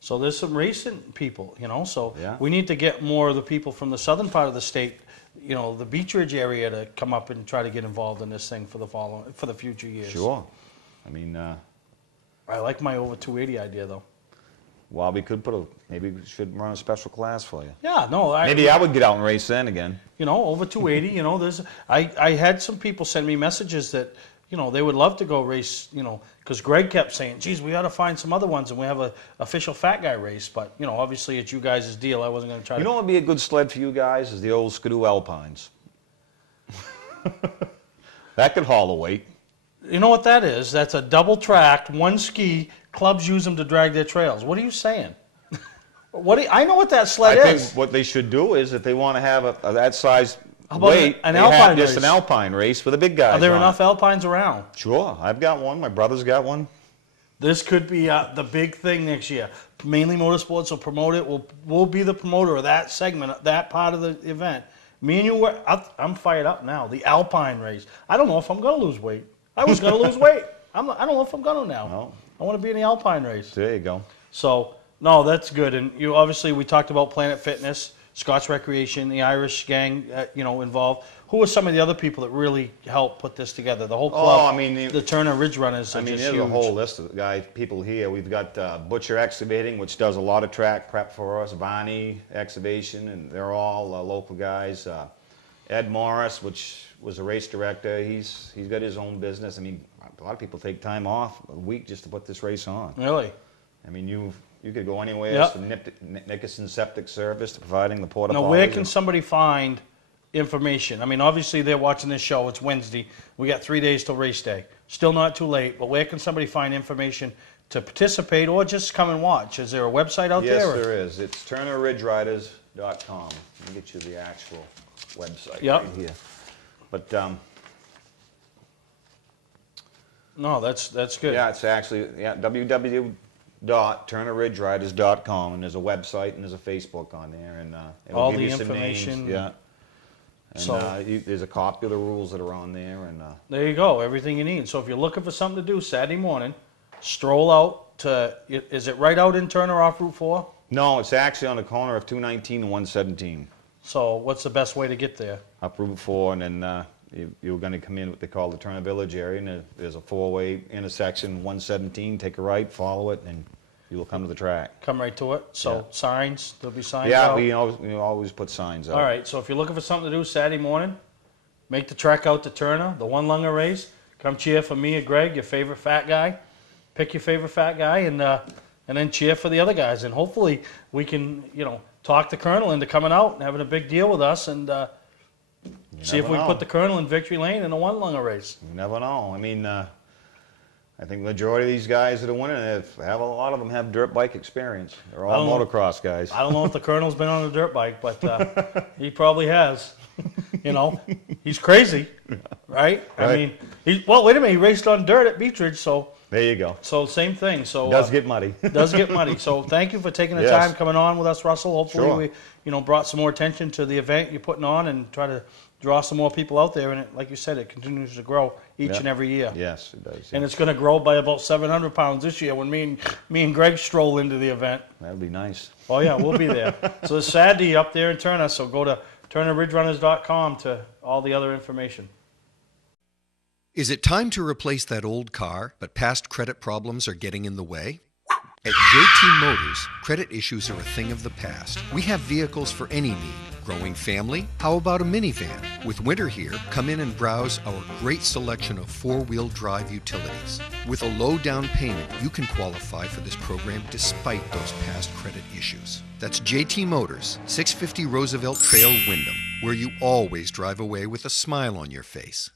So there's some racing people, you know. So yeah. We need to get more of the people from the southern part of the state, you know, the Beech Ridge area, to come up and try to get involved in this thing for the future years. Sure. I mean... I like my over 280 idea, though. Well, we could maybe we should run a special class for you. Yeah, no. Maybe I would get out and race then again. You know, over 280, you know, I had some people send me messages that, you know, they would love to go race, you know, because Greg kept saying, geez, we ought to find some other ones, and we have an official fat guy race. But, you know, obviously it's you guys' deal. I wasn't going to try to... You know what would be a good sled for you guys is the old Skidoo Alpines. That could haul a weight. You know what that is? That's a double-tracked, one ski. Clubs use them to drag their trails. What are you saying? I know what that sled is. I think what they should do is, if they want to have that size weight, an Alpine race? Just an Alpine race for the big guys. Are there enough Alpines around? Sure. I've got one. My brother's got one. This could be the big thing next year. Mainly Motorsports will promote it. We'll be the promoter of that segment, that part of the event. Me and you, I'm fired up now. The Alpine race. I don't know if I'm going to lose weight. I was going to lose weight. I don't know if I'm going to now. No. I want to be in the Alpine race. There you go. So, no, that's good. And you obviously, we talked about Planet Fitness, Scott's Recreation, the Irish gang, you know, involved. Who are some of the other people that really helped put this together? The whole club. Oh, I mean, the Turner Ridge Runners. I mean, there's a whole list of people here. We've got Butcher Excavating, which does a lot of track prep for us. Bonnie Excavation, and they're all local guys. Ed Morris, which was a race director. He's got his own business. I mean, a lot of people take time off a week just to put this race on. Really? I mean, you could go anywhere. Yep. From Nickerson Septic Service to providing the porta potties. Now, where can somebody find information? I mean, obviously they're watching this show. It's Wednesday. We got 3 days till race day. Still not too late, but where can somebody find information to participate or just come and watch? Is there a website out there? Yes, there is. It's TurnerRidgeRiders.com. Let me get you the actual website right here. But no, that's good. Yeah, it's actually www.turnerridgeriders.com, and there's a website and there's a Facebook on there, and it'll all give the you some information. names. Yeah, And So there's a copy of the rules that are on there. And there you go, everything you need. So if you're looking for something to do Saturday morning, stroll out to, is it right out in Turner off Route 4? No, it's actually on the corner of 219 and 117. So what's the best way to get there? Up Route 4, and then you're going to come in what they call the Turner Village area, and there's a four-way intersection, 117, take a right, follow it, and you'll come to the track. Come right to it. So signs, there'll be signs Yeah, out? we always put signs out. All right, so if you're looking for something to do Saturday morning, make the trek out to Turner, the one-lunger race. Come cheer for me or Greg, your favorite fat guy. Pick your favorite fat guy, and then cheer for the other guys. And hopefully we can, talk the Colonel into coming out and having a big deal with us, and see if we can put the Colonel in victory lane in a one-lunger race. You never know. I mean, I think the majority of these guys that are winning, a lot of them have dirt bike experience. They're all motocross guys. I don't know if the Colonel's been on a dirt bike, but he probably has. He's crazy, right? I mean, wait a minute, he raced on dirt at Beechridge, so. There you go. So same thing. So it does get muddy. Does get muddy. So thank you for taking the time coming on with us, Russell. Hopefully we, brought some more attention to the event you're putting on and try to draw some more people out there. And it, like you said, it continues to grow each and every year. Yes, it does. And it's going to grow by about 700 pounds this year when me and Greg stroll into the event. That'd be nice. Oh yeah, we'll be there. So it's Saturday up there in Turner. So go to TurnerRidgeRunners.com to all the other information. Is it time to replace that old car, but past credit problems are getting in the way? At JT Motors, credit issues are a thing of the past. We have vehicles for any need. Growing family? How about a minivan? With winter here, come in and browse our great selection of four-wheel drive utilities. With a low down payment, you can qualify for this program despite those past credit issues. That's JT Motors, 650 Roosevelt Trail, Windham, where you always drive away with a smile on your face.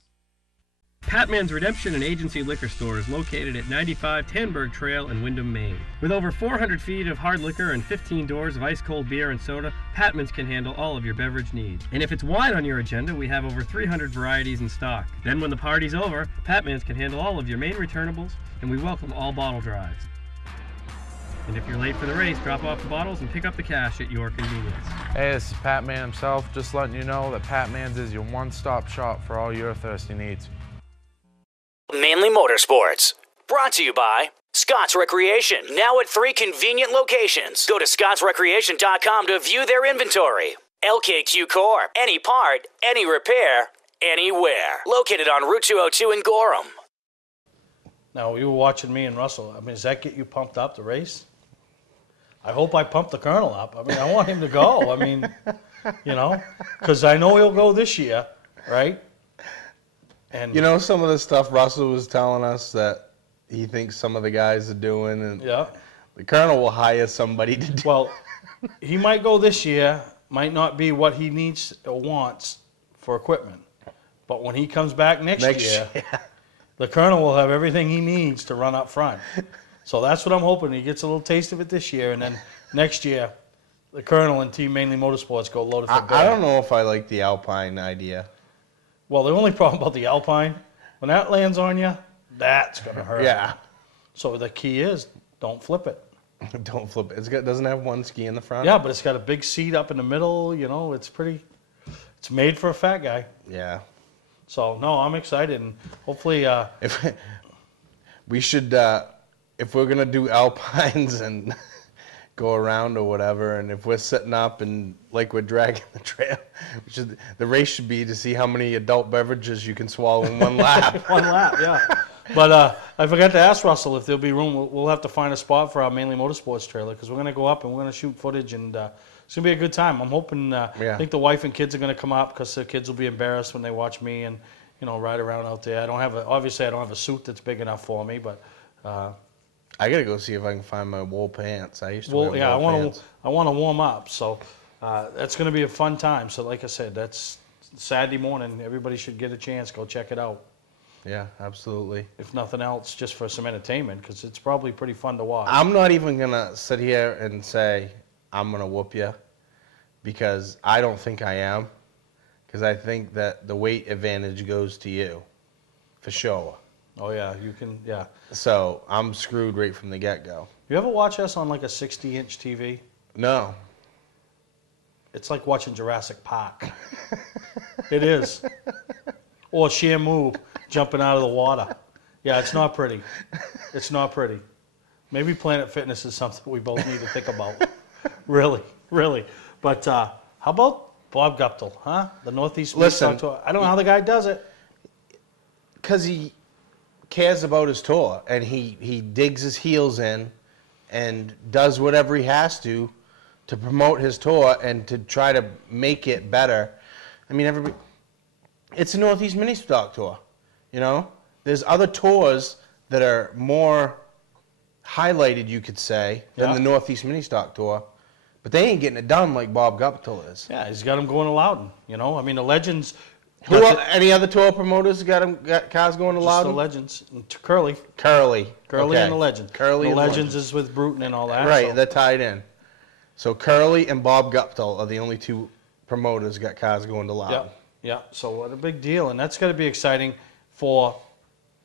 Patman's Redemption and Agency Liquor Store is located at 95 Tanberg Trail in Windham, Maine. With over 400 feet of hard liquor and 15 doors of ice-cold beer and soda, Patman's can handle all of your beverage needs. And if it's wine on your agenda, we have over 300 varieties in stock. Then when the party's over, Patman's can handle all of your Maine returnables, and we welcome all bottle drives. And if you're late for the race, drop off the bottles and pick up the cash at your convenience. Hey, this is Patman himself, just letting you know that Patman's is your one-stop shop for all your thirsty needs. Mainely Motorsports. Brought to you by Scott's Recreation. Now at 3 convenient locations. Go to scottsrecreation.com to view their inventory. LKQ Core. Any part, any repair, anywhere. Located on Route 202 in Gorham. Now, you were watching me and Russell. I mean, does that get you pumped up to race? I hope I pumped the Colonel up. I mean, I want him to go. I mean, because I know he'll go this year, right? And some of the stuff Russell was telling us that he thinks some of the guys are doing, and the Colonel will hire somebody to do. Well, he might go this year, might not be what he needs or wants for equipment, but when he comes back next year, the Colonel will have everything he needs to run up front. So that's what I'm hoping. He gets a little taste of it this year, and then next year, the Colonel and Team Mainly Motorsports go loaded for bear. I don't know if I like the Alpine idea. Well, the only problem about the Alpine, when that lands on you, that's going to hurt. Yeah. So the key is, don't flip it. Don't flip it. Doesn't have one ski in the front? Yeah, but it's got a big seat up in the middle. It's made for a fat guy. Yeah. So, no, I'm excited, and hopefully... if we're going to do Alpines and go around or whatever, and if we're setting up and like we're dragging the trail, the race should be to see how many adult beverages you can swallow in one lap. One lap, yeah. But I forgot to ask Russell if there'll be room. We'll have to find a spot for our Mainly Motorsports trailer because we're going to go up and we're going to shoot footage, and it's going to be a good time. I'm hoping, I think the wife and kids are going to come up because the kids will be embarrassed when they watch me and, ride around out there. Obviously I don't have a suit that's big enough for me, but... I gotta go see if I can find my wool pants. I used to wear wool pants. I want to warm up, so that's going to be a fun time. So, like I said, that's Saturday morning. Everybody should get a chance. Go check it out. Yeah, absolutely. If nothing else, just for some entertainment, because it's probably pretty fun to watch. I'm not even gonna sit here and say I'm gonna whoop you, because I don't think I am. Because I think that the weight advantage goes to you, for sure. Oh, yeah, you can, yeah. So, I'm screwed right from the get-go. You ever watch us on like a 60-inch TV? No. it's like watching Jurassic Park. It is. Or Shamu jumping out of the water. Yeah, it's not pretty. It's not pretty. Maybe Planet Fitness is something we both need to think about. Really, really. But how about Bob Guptill, huh? The Northeast Listen, Tour. I don't know how the guy does it. Because he cares about his tour, and he digs his heels in and does whatever he has to promote his tour and to try to make it better. I mean, it's a Northeast Mini Stock Tour, you know? There's other tours that are more highlighted, you could say, than the Northeast Mini Stock Tour, but they ain't getting it done like Bob Guptill is. Yeah, he's got them going to Loudon, you know? I mean, the Legends... Any other tour promoters got cars going to Loudon? Just the Legends. Curly. Curly Okay. And the Legends. Curly the and Legends is with Bruton and all that. Right, so. they're tied in. So Curly and Bob Guptill are the only two promoters got cars going to Loudon. Yeah. So what a big deal, and that's going to be exciting for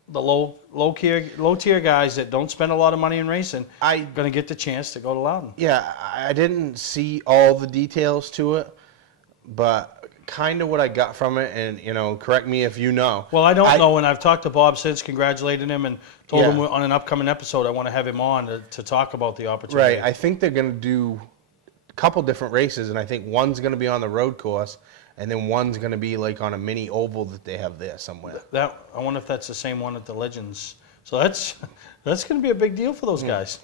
the low tier guys that don't spend a lot of money in racing. Going to get the chance to go to Loudon. Yeah, I didn't see all the details to it, but kind of what I got from it, and correct me if you know. Well, I don't know, and I've talked to Bob since, congratulating him, and told him on an upcoming episode I want to have him on to talk about the opportunity. Right, I think they're going to do a couple different races, and I think one's going to be on the road course, and then one's going to be like on a mini oval that they have there somewhere. I wonder if that's the same one at the Legends. So that's going to be a big deal for those guys.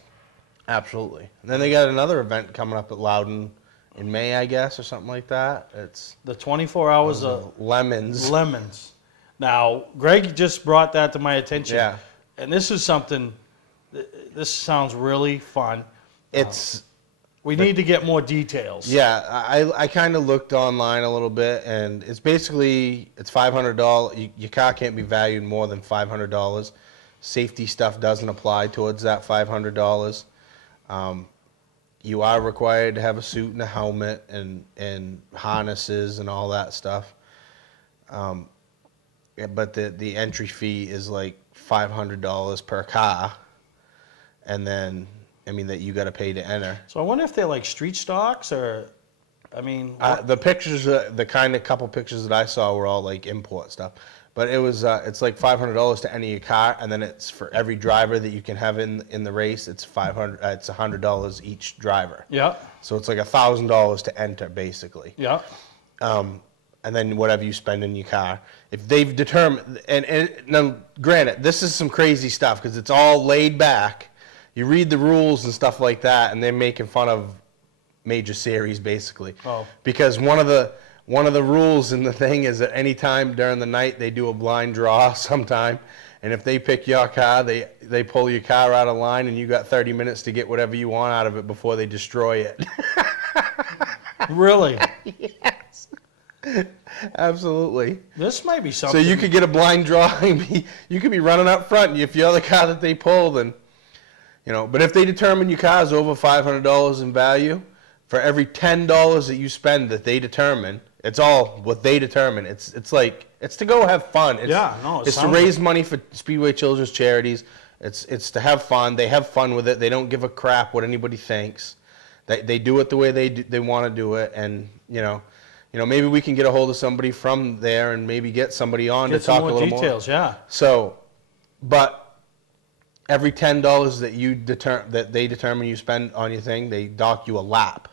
Absolutely. And then they got another event coming up at Loudon in May, I guess, or something like that. It's the 24 hours of lemons. Lemons. Now, Greg just brought that to my attention. Yeah. And this is something. This sounds really fun. We need to get more details. Yeah, I kind of looked online a little bit, and it's basically $500. Your car can't be valued more than $500. Safety stuff doesn't apply towards that $500. You are required to have a suit and a helmet and harnesses and all that stuff. But the entry fee is like $500 per car, and then that you got to pay to enter. So I wonder if they're like street stocks, or the pictures, the kind of couple pictures that I saw were all like import stuff. But it was it's like $500 to enter your car, and then it's for every driver that you can have in the race. It's $500. It's $100 each driver. Yeah. So it's like $1,000 to enter, basically. Yeah. And then whatever you spend in your car, if they've determined, and now granted, this is some crazy stuff because it's all laid back. You read the rules and stuff like that, and they're making fun of major series basically. Oh. Because one of the rules in the thing is that any time during the night they do a blind draw sometime, and if they pick your car, they pull your car out of line, and you got 30 minutes to get whatever you want out of it before they destroy it. Really? Yes. Absolutely. This might be something. So you could get a blind draw, and you could be running up front, and if you're the car that they pull, then, but if they determine your car is over $500 in value, for every $10 that you spend that they determine, it's all what they determine. It's to go have fun. It's to raise money for Speedway Children's Charities. It's to have fun. They have fun with it. They don't give a crap what anybody thinks. They do it the way they want to do it, and maybe we can get a hold of somebody from there and maybe get somebody on to talk a little more. Get some more details, yeah. So, but every $10 that they determine you spend on your thing, they dock you a lap.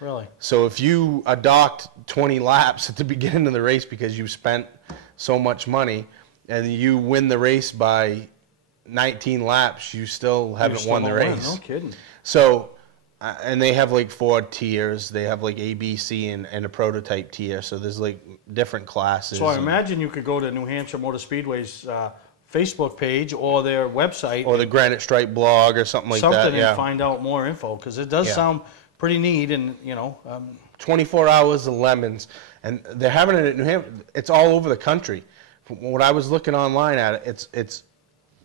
Really? So if you are docked 20 laps at the beginning of the race because you spent so much money, and you win the race by 19 laps, you still haven't won the race. No kidding. So, and they have like 4 tiers. They have like A, B, C, and a prototype tier. So there's like different classes. So I imagine you could go to New Hampshire Motor Speedway's Facebook page or their website. Or the Granite Stripe blog or something like that. And find out more info, because it does sound pretty neat, and 24 hours of lemons, and they're having it at New Hampshire. It's all over the country. From what I was looking online at it, it's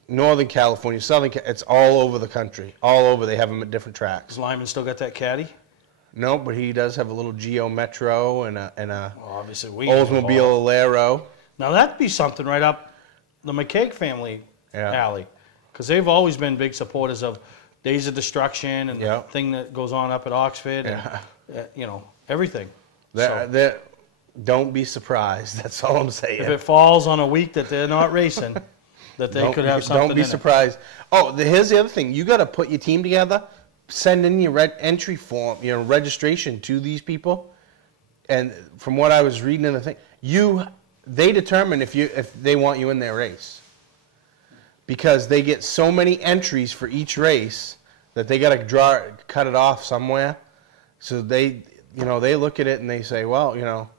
Northern California, Southern, it's all over the country. All over, they have them at different tracks. Does Lyman still got that caddy? No, but he does have a little Geo Metro and a obviously Oldsmobile Alero. Now that'd be something right up the McCaig family alley, because they've always been big supporters of Days of Destruction and the thing that goes on up at Oxford, and everything. Don't be surprised. That's all I'm saying. If it falls on a week that they're not racing, that they could have something. Don't be surprised. Oh, here's the other thing. You got to put your team together. Send in your entry form, your registration to these people. And from what I was reading in the thing, they determine if they want you in their race, because they get so many entries for each race that they got to cut it off somewhere. So they look at it and they say, well,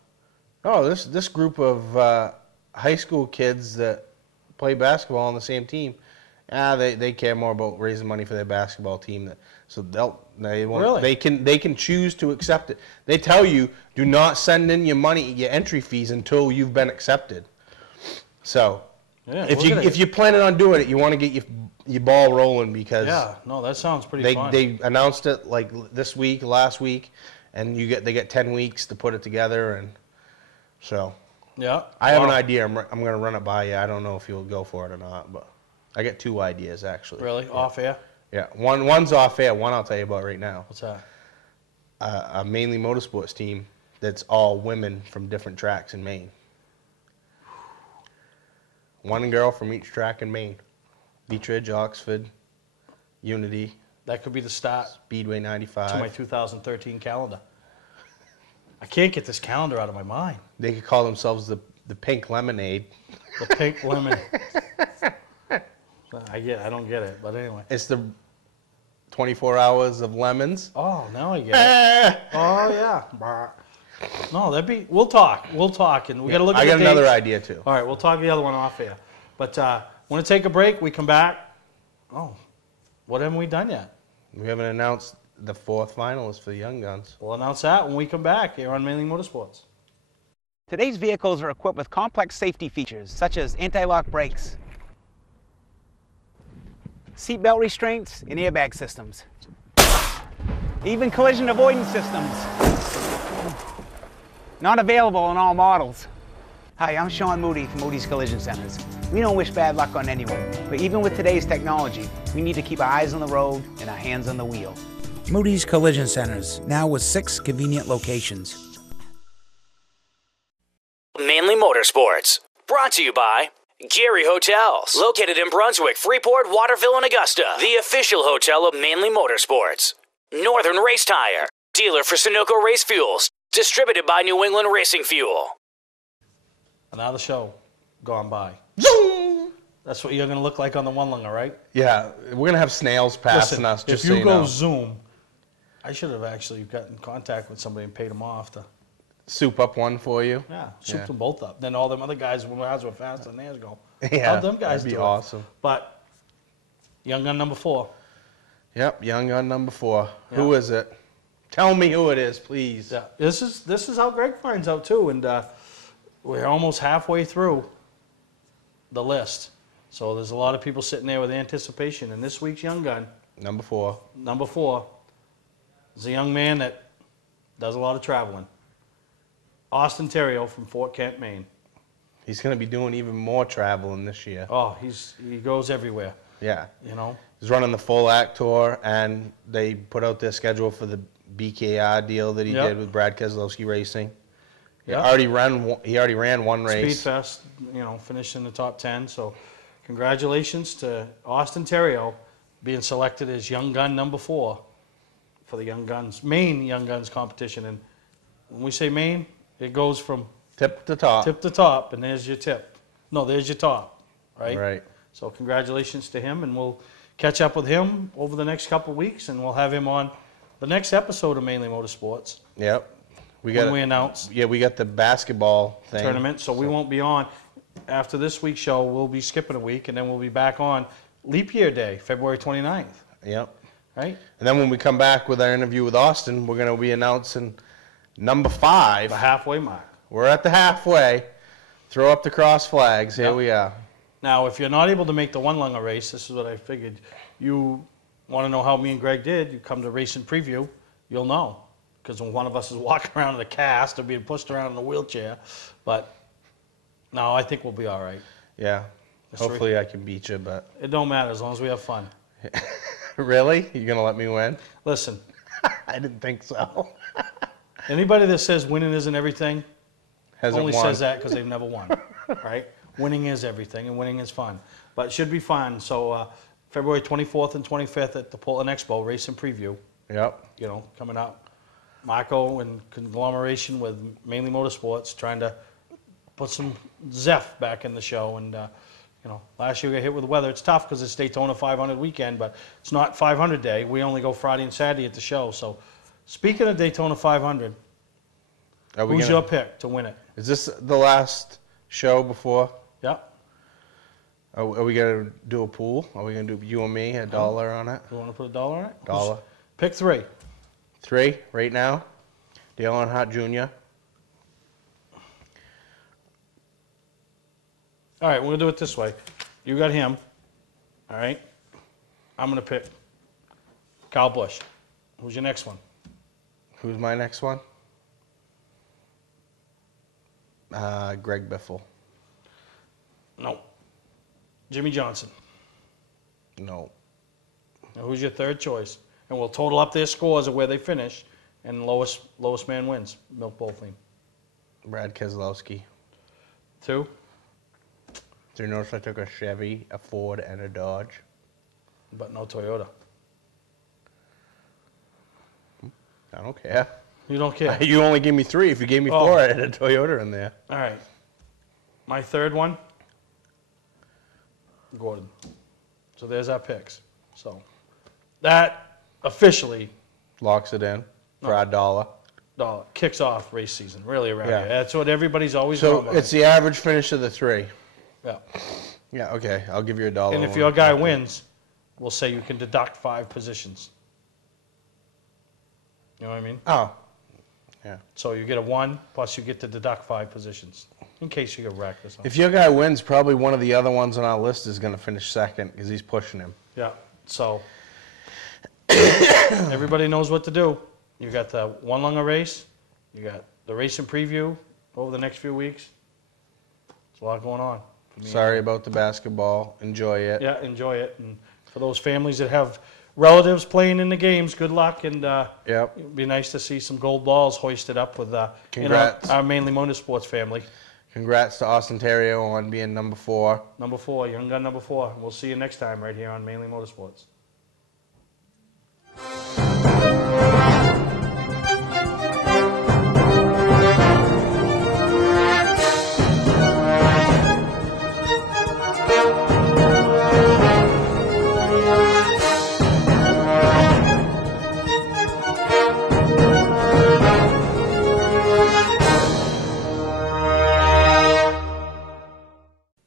oh, this group of high school kids that play basketball on the same team, they care more about raising money for their basketball team. So they can choose to accept it. They tell you, do not send in your entry fees until you've been accepted. So if you're planning on doing it, you want to get your ball rolling, because that sounds pretty fun. They announced it like this week, last week, and they get 10 weeks to put it together, and so I have an idea. I'm going to run it by you. I don't know if you'll go for it or not, but I got 2 ideas actually. Really? Off air? Yeah, one's off air. One I'll tell you about right now. What's that? A Mainely Motorsports team that's all women from different tracks in Maine. One girl from each track in Maine. Beach Ridge, Oxford, Unity. That could be the start. Speedway 95. To my 2013 calendar. I can't get this calendar out of my mind. They could call themselves the Pink Lemonade. The Pink Lemon. I don't get it, but anyway. It's the 24 hours of lemons. Oh, now I get it. Oh, yeah. No, we'll talk, and we got to look at the dates. I got another idea, too. All right, we'll talk the other one off air. But want to take a break? We come back. Oh, what haven't we done yet? We haven't announced the 4th finalist for the Young Guns. We'll announce that when we come back here on Mainely Motorsports. Today's vehicles are equipped with complex safety features, such as anti-lock brakes, seatbelt restraints, and airbag systems. Even collision avoidance systems. Not available in all models. Hi, I'm Sean Moody from Moody's Collision Centers. We don't wish bad luck on anyone, but even with today's technology, we need to keep our eyes on the road and our hands on the wheel. Moody's Collision Centers, now with 6 convenient locations. Mainely Motorsports, brought to you by Gary Hotels, located in Brunswick, Freeport, Waterville, and Augusta, the official hotel of Mainely Motorsports. Northern Race Tire, dealer for Sunoco Race Fuels, distributed by New England Racing Fuel. Another show gone by. That's what you're going to look like on the one-lunger, right? Yeah, we're going to have snails passing us, just if you go Zoom, I should have actually gotten in contact with somebody and paid them off to soup up one for you. Yeah, soup them both up. Then all them other guys, when ours were faster than theirs go. Yeah, how'd them guys that'd be do awesome. It? But Young Gun number 4. Yep, Young Gun number 4. Yeah. Who is it? Tell me who it is, please. Yeah, this is how Greg finds out too, and we're almost halfway through the list. So there's a lot of people sitting there with anticipation. And this week's Young Gun, number 4, is a young man that does a lot of traveling. Austin Terrio from Fort Kent, Maine. He's going to be doing even more traveling this year. Oh, he goes everywhere. Yeah. You know? He's running the full act tour, and they put out their schedule for the BKR deal that he did with Brad Keselowski Racing. He already ran one race. Speedfest, finished in the top 10. So congratulations to Austin Terrio being selected as Young Gun number 4 for the Young Guns, Maine Young Guns competition. And when we say Maine, it goes from tip to top. Tip to top, and there's your tip. No, there's your top, right? Right. So congratulations to him, and we'll catch up with him over the next couple of weeks, and we'll have him on the next episode of Mainly Motorsports. Yep. We announce. Yeah, we got the basketball thing. Tournament, so we won't be on. After this week's show, we'll be skipping a week, and then we'll be back on Leap Year Day, February 29th. Yep. Right? And then when we come back with our interview with Austin, we're going to be announcing number 5. The halfway mark. We're at the halfway. Throw up the cross flags. Here we are. Now, if you're not able to make the one-lunger race, this is what I figured. You want to know how me and Greg did, you come to Racing Preview, you'll know. Because when one of us is walking around in a cast or being pushed around in a wheelchair. But, no, I think we'll be all right. Yeah. Hopefully I can beat you, but... It don't matter as long as we have fun. Really? You're going to let me win? Listen. I didn't think so. Anybody that says winning isn't everything only won. says that because they've never won, right? Winning is everything, and winning is fun. But it should be fun. So February 24th and 25th at the Portland Expo, Racing Preview. Yep. You know, coming up. Marco in conglomeration with Mainly Motorsports trying to put some zeph back in the show. And, you know, last year we got hit with the weather. It's tough because it's Daytona 500 weekend, but it's not 500 day. We only go Friday and Saturday at the show. So speaking of Daytona 500, who's your pick to win it? Is this the last show before? Yep. Are we going to do a pool? Are we going to do you and me, $1 on it? You want to put $1 on it? $1. Pick 3. 3 right now. Dale Earnhardt Jr. All right, we're going to do it this way. You got him. All right. I'm going to pick Kyle Busch. Who's your next one? Who's my next one? Greg Biffle. No. Jimmy Johnson. No. Now, who's your third choice? And we'll total up their scores of where they finish, and lowest man wins. Milk Bowling. Brad Keselowski. 2. Do you notice I took a Chevy, a Ford, and a Dodge? But no Toyota. I don't care. You don't care? You only gave me 3. If you gave me 4, I had a Toyota in there. All right. My third one, Gordon. So there's our picks. So that officially locks it in for $1. Kicks off race season, really, around here. That's what everybody's always So talking about. it's the average finish of the 3. Yeah. Yeah, okay. I'll give you $1. And if your guy wins, we'll say you can deduct 5 positions. You know what I mean? Oh. Yeah. So you get a 1, plus you get to deduct 5 positions, in case you get wrecked or something. If your guy wins, probably one of the other ones on our list is going to finish second because he's pushing him. Yeah. So everybody knows what to do. You got the one longer race. You got the racing preview over the next few weeks. There's a lot going on. Sorry about the basketball. Enjoy it. Yeah, enjoy it. And for those families that have relatives playing in the games, good luck. And it'd be nice to see some gold balls hoisted up with Congrats. Our Mainly Motorsports family. Congrats to Austin Terrio on being number 4. Number 4, Young Gun number 4. We'll see you next time right here on Mainly Motorsports.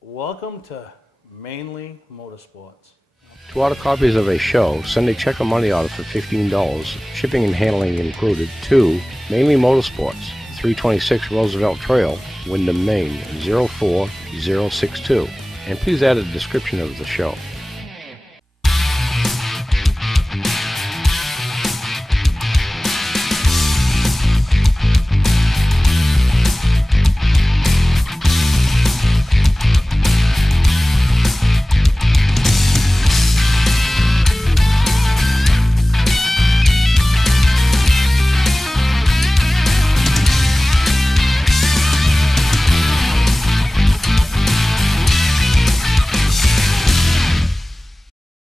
Welcome to Mainly Motorsports. To order copies of a show, send a check or money order for $15, shipping and handling included, to Mainly Motorsports, 326 Roosevelt Trail, Windham, Maine, 04062. And please add a description of the show.